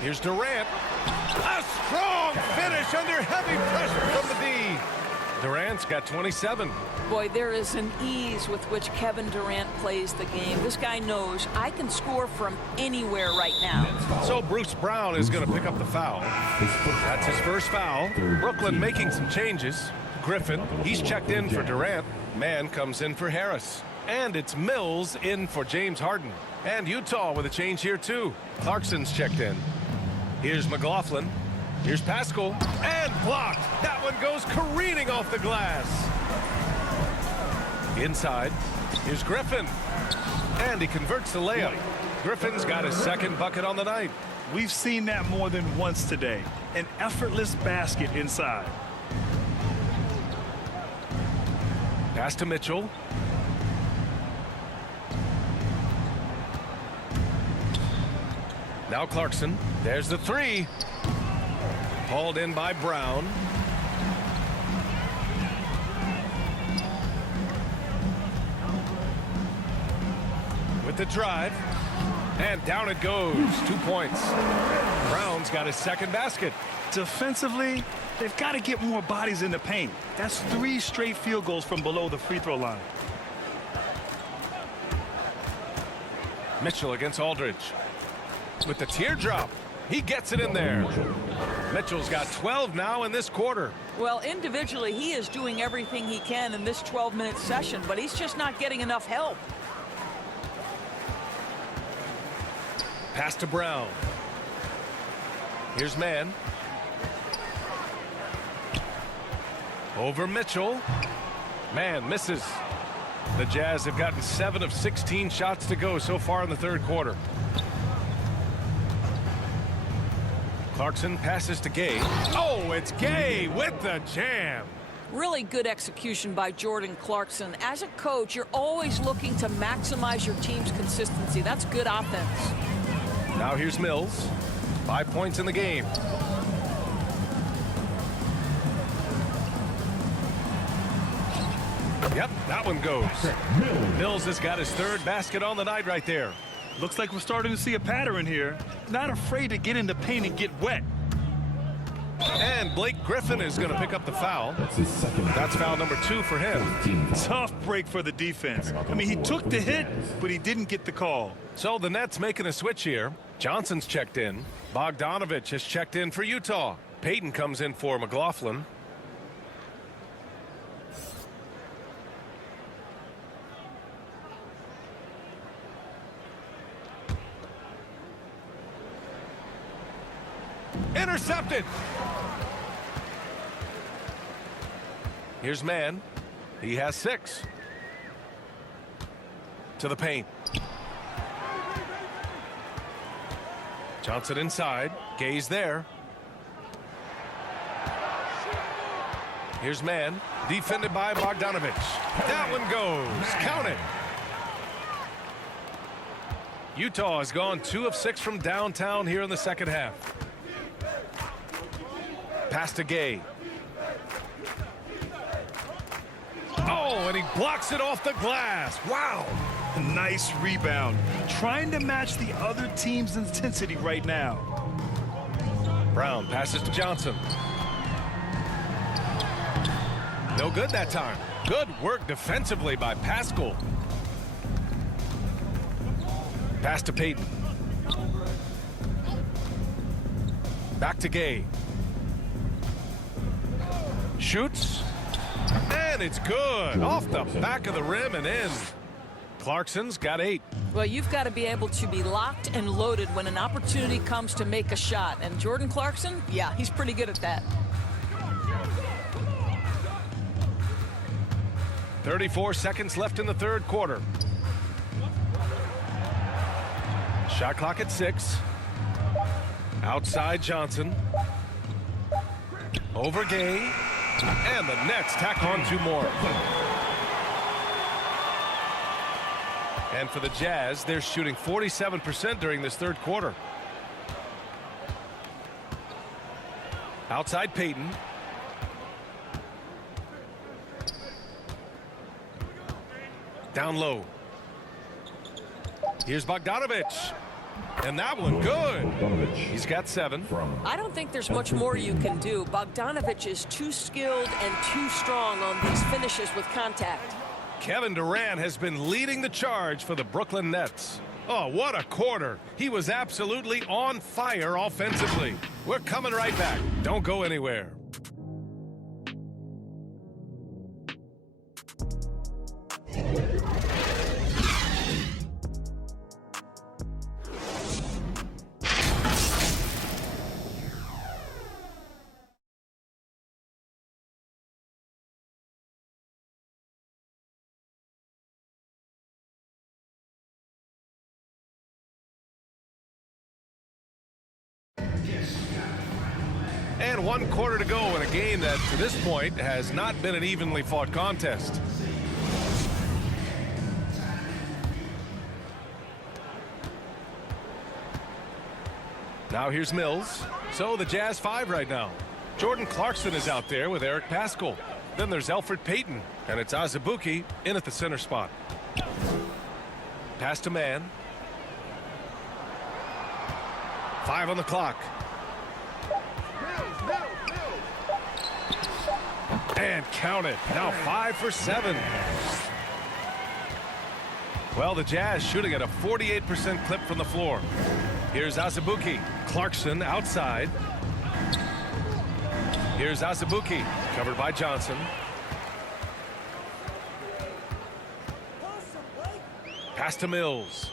Here's Durant. A strong finish under heavy pressure from the D. Durant's got 27. Boy, there is an ease with which Kevin Durant plays the game. This guy knows I can score from anywhere right now. So Bruce Brown is going to pick up the foul. That's his first foul. Brooklyn making some changes. Griffin, he's checked in for Durant. Mann comes in for Harris. And it's Mills in for James Harden. And Utah with a change here too. Clarkson's checked in. Here's McLaughlin. Here's Pascal. And blocked. That one goes careening off the glass. Inside. Here's Griffin. And he converts the layup. Griffin's got his second bucket on the night. We've seen that more than once today. An effortless basket inside. Pass to Mitchell. Now Clarkson. There's the 3. Hauled in by Brown. with the drive. And down it goes. 2 points. Brown's got his second basket. Defensively, they've got to get more bodies in the paint. That's 3 straight field goals from below the free throw line. Mitchell against Aldridge. With the teardrop. He gets it in there. Mitchell's got 12 now in this quarter. Well, individually, he is doing everything he can in this 12-minute session, but he's just not getting enough help. Pass to Brown. Here's Mann. Over Mitchell. Mann misses. The Jazz have gotten 7 of 16 shots to go so far in the third quarter. Clarkson passes to Gay. Oh, it's Gay with the jam. Really good execution by Jordan Clarkson. As a coach, you're always looking to maximize your team's consistency. That's good offense. Now here's Mills. 5 points in the game. Yep, that one goes. Mills has got his third basket on the night right there. Looks like we're starting to see a pattern here. Not afraid to get in the paint and get wet. And Blake Griffin is going to pick up the foul. That's his second. That's foul number 2 for him. Tough break for the defense. I mean, he took the hit, but he didn't get the call. So the Nets making a switch here. Johnson's checked in. Bogdanovich has checked in for Utah. Payton comes in for McLaughlin. Intercepted. Here's Mann. He has 6. To the paint. Johnson inside. Gay's there. Here's Mann. Defended by Bogdanovich. That one goes. Count it. Utah has gone 2 of 6 from downtown here in the second half. Pass to Gay. Oh, and he blocks it off the glass. Wow. Nice rebound. Trying to match the other team's intensity right now. Brown passes to Johnson. No good that time. Good work defensively by Pascal. Pass to Payton. Back to Gay. Shoots. And it's good. Off the back of the rim and in. Clarkson's got 8. Well, you've got to be able to be locked and loaded when an opportunity comes to make a shot. And Jordan Clarkson, yeah, he's pretty good at that. 34 seconds left in the third quarter. Shot clock at 6. Outside Johnson. Over Gay. And the Nets tack on 2 more. And for the Jazz, they're shooting 47% during this third quarter. Outside Payton. Down low. Here's Bogdanovich. And that one good. He's got 7. I don't think there's much more you can do. Bogdanovich is too skilled and too strong on these finishes with contact. Kevin Durant has been leading the charge for the Brooklyn Nets. Oh, what a quarter. He was absolutely on fire offensively. We're coming right back. Don't go anywhere. And 1 quarter to go in a game that, to this point, has not been an evenly fought contest. Now here's Mills. So the Jazz 5 right now. Jordan Clarkson is out there with Eric Pascal. Then there's Elfrid Payton, and it's Azubuike in at the center spot. Pass to man. 5 on the clock. And count it. Now 5 for 7. Well, the Jazz shooting at a 48% clip from the floor. Here's Azubuike. Clarkson outside. Here's Azubuike, covered by Johnson. Pass to Mills.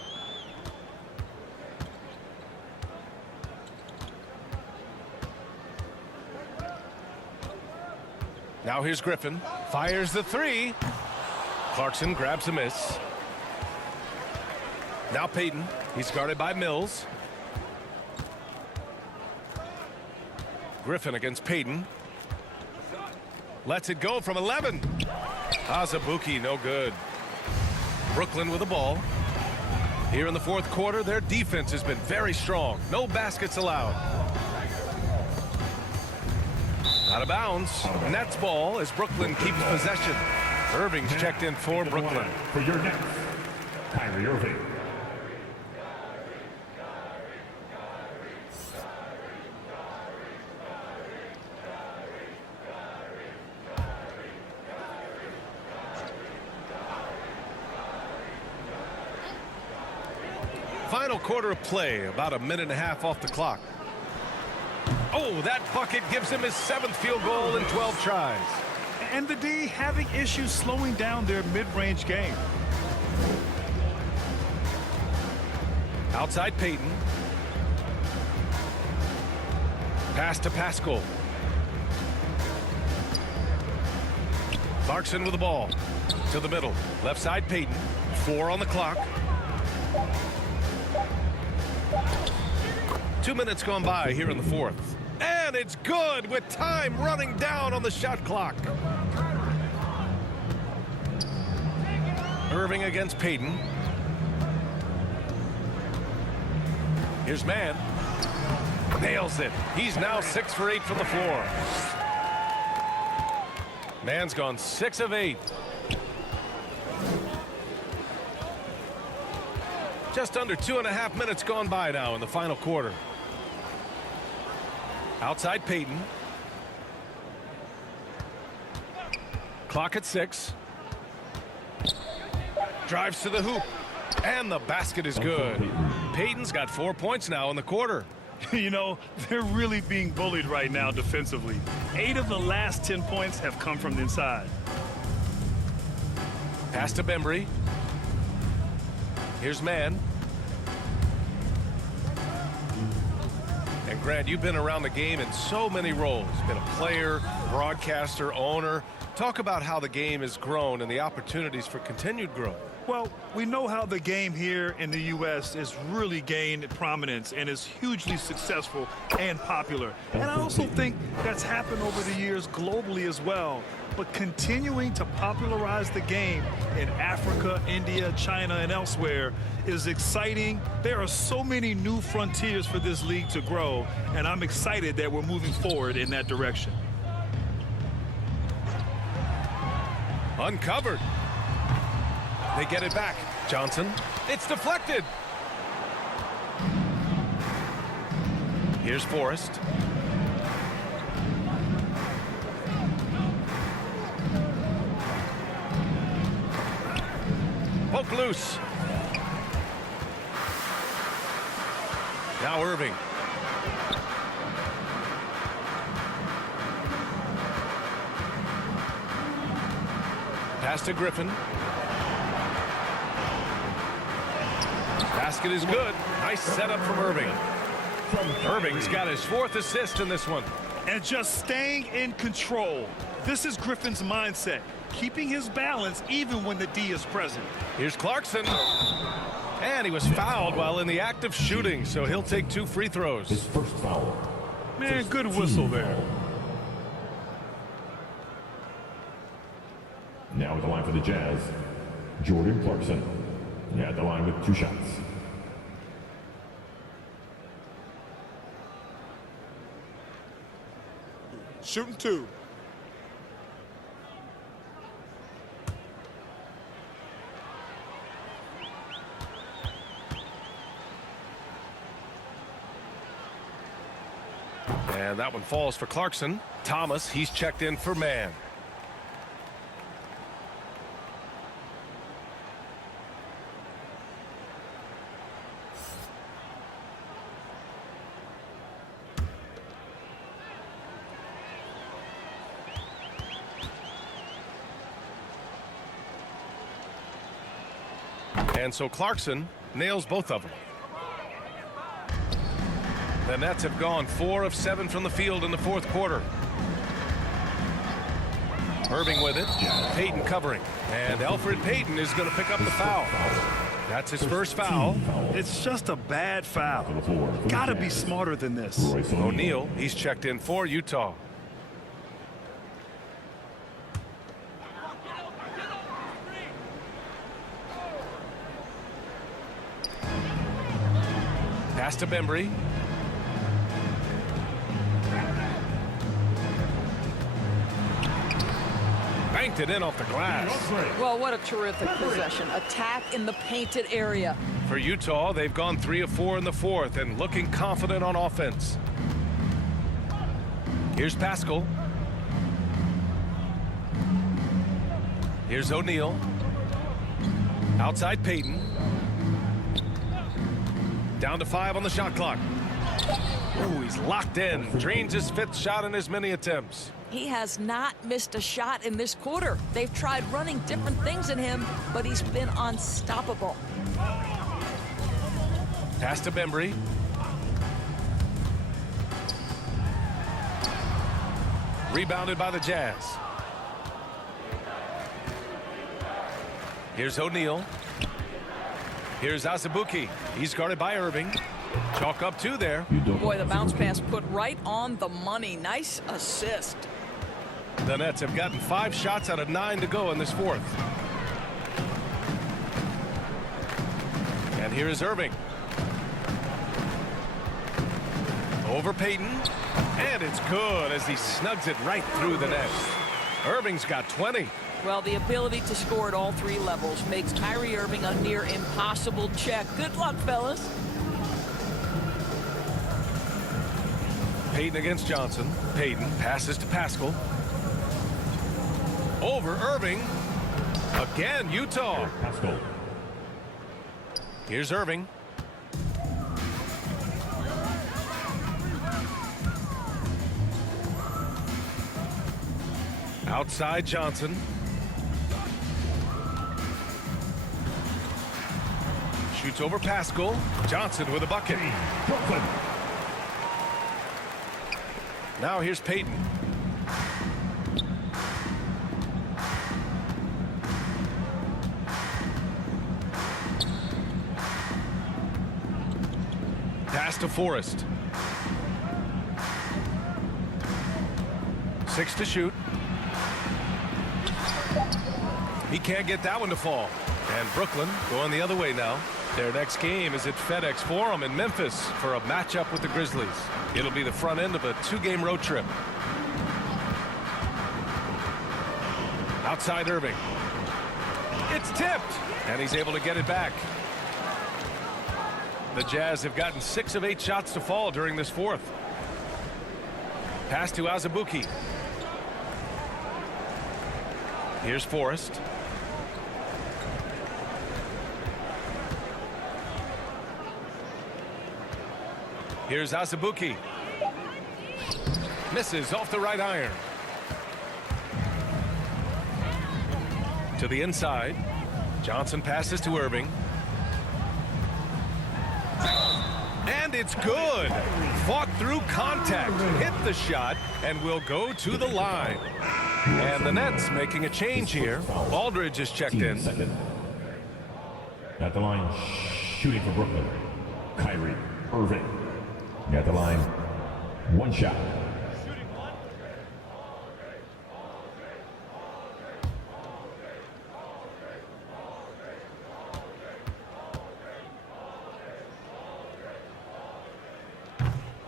Now here's Griffin. Fires the 3. Clarkson grabs a miss. Now Payton. He's guarded by Mills. Griffin against Payton. Lets it go from 11. Azubuike, no good. Brooklyn with the ball. Here in the fourth quarter, their defense has been very strong. No baskets allowed. Out of bounds. Nets ball as Brooklyn keeps possession. Irving's checked in for Brooklyn. For your Nets, Kyrie Irving. Final quarter of play, about a minute and a half off the clock. Oh, that bucket gives him his 7th field goal in 12 tries. And the D having issues slowing down their mid-range game. Outside Payton. Pass to Pascal. Clarkson with the ball. To the middle. Left side Payton. 4 on the clock. 2 minutes gone by here in the fourth. And it's good with time running down on the shot clock. Irving against Payton. Here's Mann. Nails it. He's now 6 for 8 from the floor. Mann's gone 6 of 8. Just under 2.5 minutes gone by now in the final quarter. Outside Payton. Clock at 6. Drives to the hoop. And the basket is good. Payton's got 4 points now in the quarter. You know, they're really being bullied right now defensively. 8 of the last 10 points have come from the inside. Pass to Bembry. Here's Mann. And Grant, you've been around the game in so many roles. Been a player, broadcaster, owner. Talk about how the game has grown and the opportunities for continued growth. Well, we know how the game here in the U.S. has really gained prominence and is hugely successful and popular. And I also think that's happened over the years globally as well. But continuing to popularize the game in Africa, India, China, and elsewhere is exciting. There are so many new frontiers for this league to grow, and I'm excited that we're moving forward in that direction. Uncovered. They get it back. Johnson. It's deflected. Here's Forrest. Poke loose. Now Irving. Pass to Griffin. Basket is good. Nice setup from Irving. Irving's got his 4th assist in this one. And just staying in control. This is Griffin's mindset, keeping his balance even when the D is present. Here's Clarkson. And he was fouled while in the act of shooting, so he'll take 2 free throws. His first foul. Man, good whistle there. Now at the line for the Jazz, Jordan Clarkson. At the line with 2 shots. Shooting 2. And that one falls for Clarkson. Thomas, he's checked in for man. And so Clarkson nails both of them. The Nets have gone 4 of 7 from the field in the fourth quarter. Irving with it. Payton covering. And Elfrid Payton is going to pick up the foul. That's his first foul. It's just a bad foul. Gotta be smarter than this. O'Neal, he's checked in for Utah. Pass to Bembry. Banked it in off the glass. Well, what a terrific possession. Attack in the painted area. For Utah, they've gone 3 of 4 in the fourth and looking confident on offense. Here's Pascal. Here's O'Neal. Outside Payton. Down to 5 on the shot clock. Ooh, he's locked in. Drains his 5th shot in as many attempts. He has not missed a shot in this quarter. They've tried running different things in him, but he's been unstoppable. Pass to Bembry. Rebounded by the Jazz. Here's O'Neal. Here's Azubuike. He's guarded by Irving. Chalk up 2 there. Boy, the bounce pass put right on the money. Nice assist. The Nets have gotten 5 shots out of 9 to go in this fourth. And here is Irving. Over Payton. And it's good as he snugs it right through the net. Irving's got 20. Well, the ability to score at all 3 levels makes Kyrie Irving a near impossible check. Good luck, fellas. Payton against Johnson. Payton passes to Pascal. Over Irving. Again, Utah. Pascal. Here's Irving. Outside Johnson. Shoots over Pascal. Johnson with a bucket. Brooklyn. Now here's Payton. Pass to Forrest. 6 to shoot. He can't get that one to fall. And Brooklyn going the other way now. Their next game is at FedEx Forum in Memphis for a matchup with the Grizzlies. It'll be the front end of a 2-game road trip. Outside Irving. It's tipped, and he's able to get it back. The Jazz have gotten 6 of 8 shots to fall during this fourth. Pass to Azubuike. Here's Forrest. Here's Azubuike. Misses off the right iron. To the inside. Johnson passes to Irving. And it's good. Fought through contact. Hit the shot and will go to the line. And the Nets making a change here. Aldridge is checked in. At the line, shooting for Brooklyn, Kyrie Irving. At the line, 1 shot.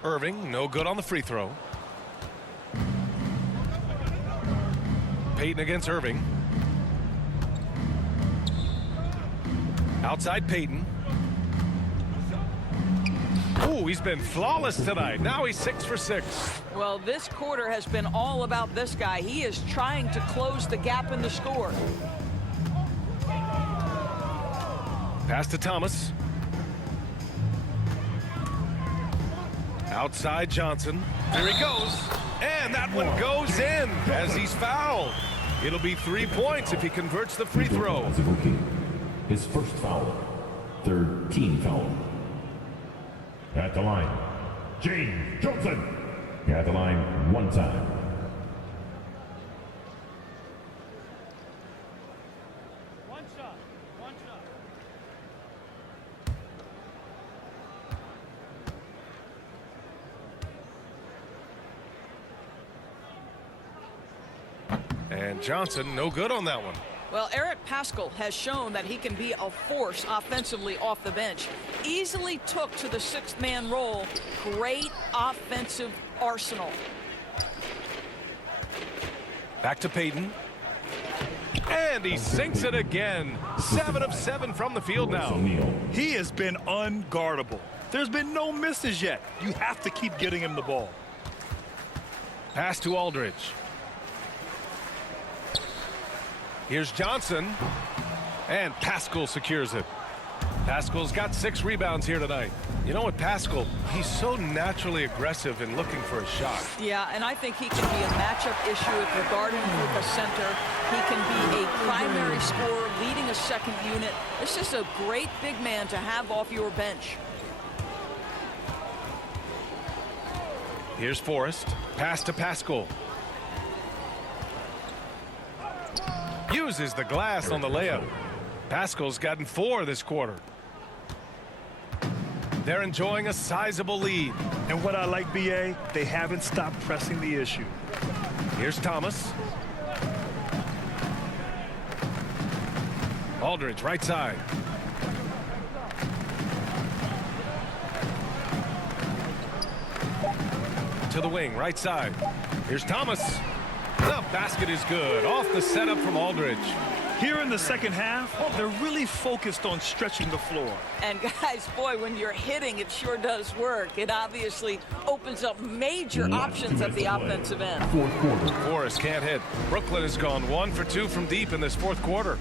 Irving, no good on the free throw. Payton against Irving. Outside Payton. Ooh, he's been flawless tonight. Now he's 6 for 6. Well, this quarter has been all about this guy. He is trying to close the gap in the score. Pass to Thomas. Outside Johnson. There he goes. And that one goes in as he's fouled. It'll be 3 points if he converts the free throw. His first foul. Third team foul. At the line, James Johnson. At the line 1 time. One shot. And Johnson, no good on that one. Well, Eric Paschall has shown that he can be a force offensively off the bench. Easily took to the 6th-man role. Great offensive arsenal. Back to Payton. And he sinks it again. 7 of 7 from the field now. He has been unguardable. There's been no misses yet. You have to keep getting him the ball. Pass to Aldridge. Here's Johnson. And Paschall secures it. Paschall's got 6 rebounds here tonight. You know what, Paschall, he's so naturally aggressive in looking for a shot. Yeah, and I think he can be a matchup issue if you're guarding with a center. He can be a primary scorer, leading a second unit. This is a great big man to have off your bench. Here's Forrest. Pass to Paschall. Uses the glass on the layup. Paschall's gotten 4 this quarter. They're enjoying a sizable lead. And what I like, BA, they haven't stopped pressing the issue. Here's Thomas. Aldridge, right side. To the wing, right side. Here's Thomas. The basket is good. Off the setup from Aldridge. Here in the second half, they're really focused on stretching the floor. And guys, boy, when you're hitting, it sure does work. It obviously opens up major options at the offensive end. Forrest can't hit. Brooklyn has gone 1 for 2 from deep in this fourth quarter.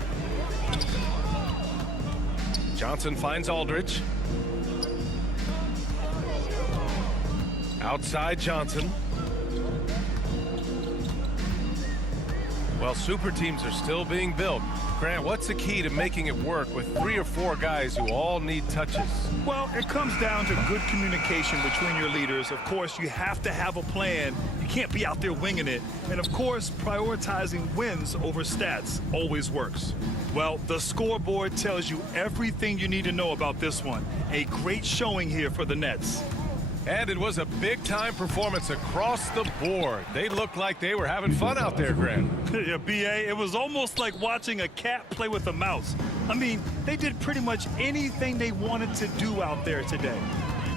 Johnson finds Aldridge. Outside Johnson. Well, super teams are still being built. Grant, what's the key to making it work with 3 or 4 guys who all need touches? Well, it comes down to good communication between your leaders. Of course, you have to have a plan. You can't be out there winging it. And of course, prioritizing wins over stats always works. Well, the scoreboard tells you everything you need to know about this one. A great showing here for the Nets. And it was a big-time performance across the board. They looked like they were having fun out there, Grant. Yeah, BA, it was almost like watching a cat play with a mouse. I mean, they did pretty much anything they wanted to do out there today.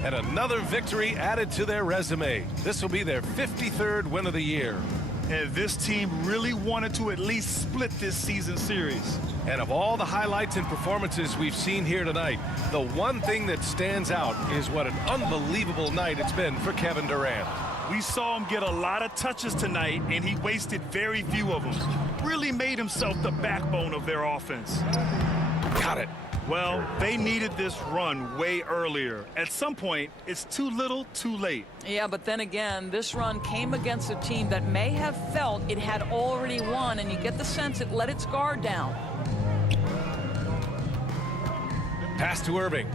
And another victory added to their resume. This will be their 53rd win of the year. And this team really wanted to at least split this season series. And of all the highlights and performances we've seen here tonight, the one thing that stands out is what an unbelievable night it's been for Kevin Durant. We saw him get a lot of touches tonight, and he wasted very few of them. Really made himself the backbone of their offense. Got it. Well, they needed this run way earlier. At some point, it's too little, too late. Yeah, but then again, this run came against a team that may have felt it had already won, and you get the sense it let its guard down. Pass to Irving.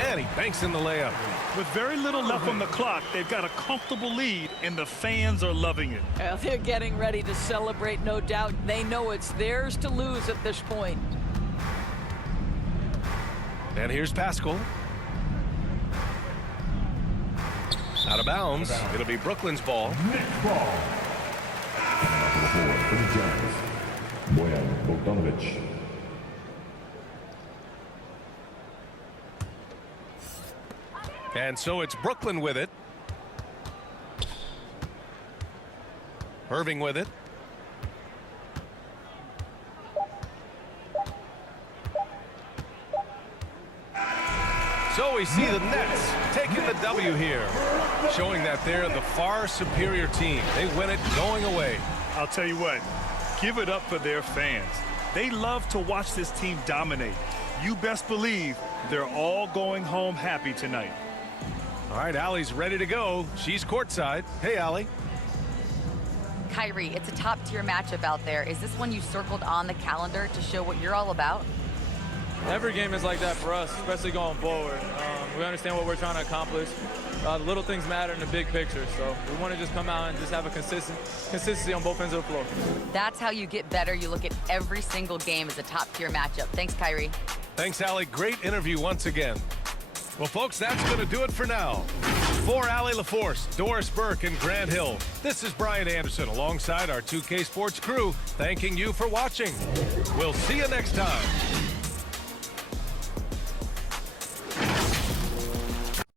And he banks in the layup. With very little left on the clock, they've got a comfortable lead, and the fans are loving it. Well, they're getting ready to celebrate, no doubt. They know it's theirs to lose at this point. And here's Paschall. Out of bounds. It'll be Brooklyn's ball. Next ball. For the Giants, Bojan Bogdanovic. And so it's Brooklyn with it. Irving with it. So we see the Nets taking the W here, showing that they're the far superior team. They win it going away. I'll tell you what, give it up for their fans. They love to watch this team dominate. You best believe they're all going home happy tonight. All right, Allie's ready to go. She's courtside. Hey, Allie. Kyrie, it's a top-tier matchup out there. Is this one you circled on the calendar to show what you're all about? Every game is like that for us, especially going forward. We understand what we're trying to accomplish. The little things matter in the big picture, so we want to just come out and just have a consistency on both ends of the floor. That's how you get better. You look at every single game as a top-tier matchup. Thanks, Kyrie. Thanks, Allie. Great interview once again. Well, folks, that's going to do it for now. For Allie LaForce, Doris Burke, and Grant Hill, this is Brian Anderson alongside our 2K Sports crew, thanking you for watching. We'll see you next time.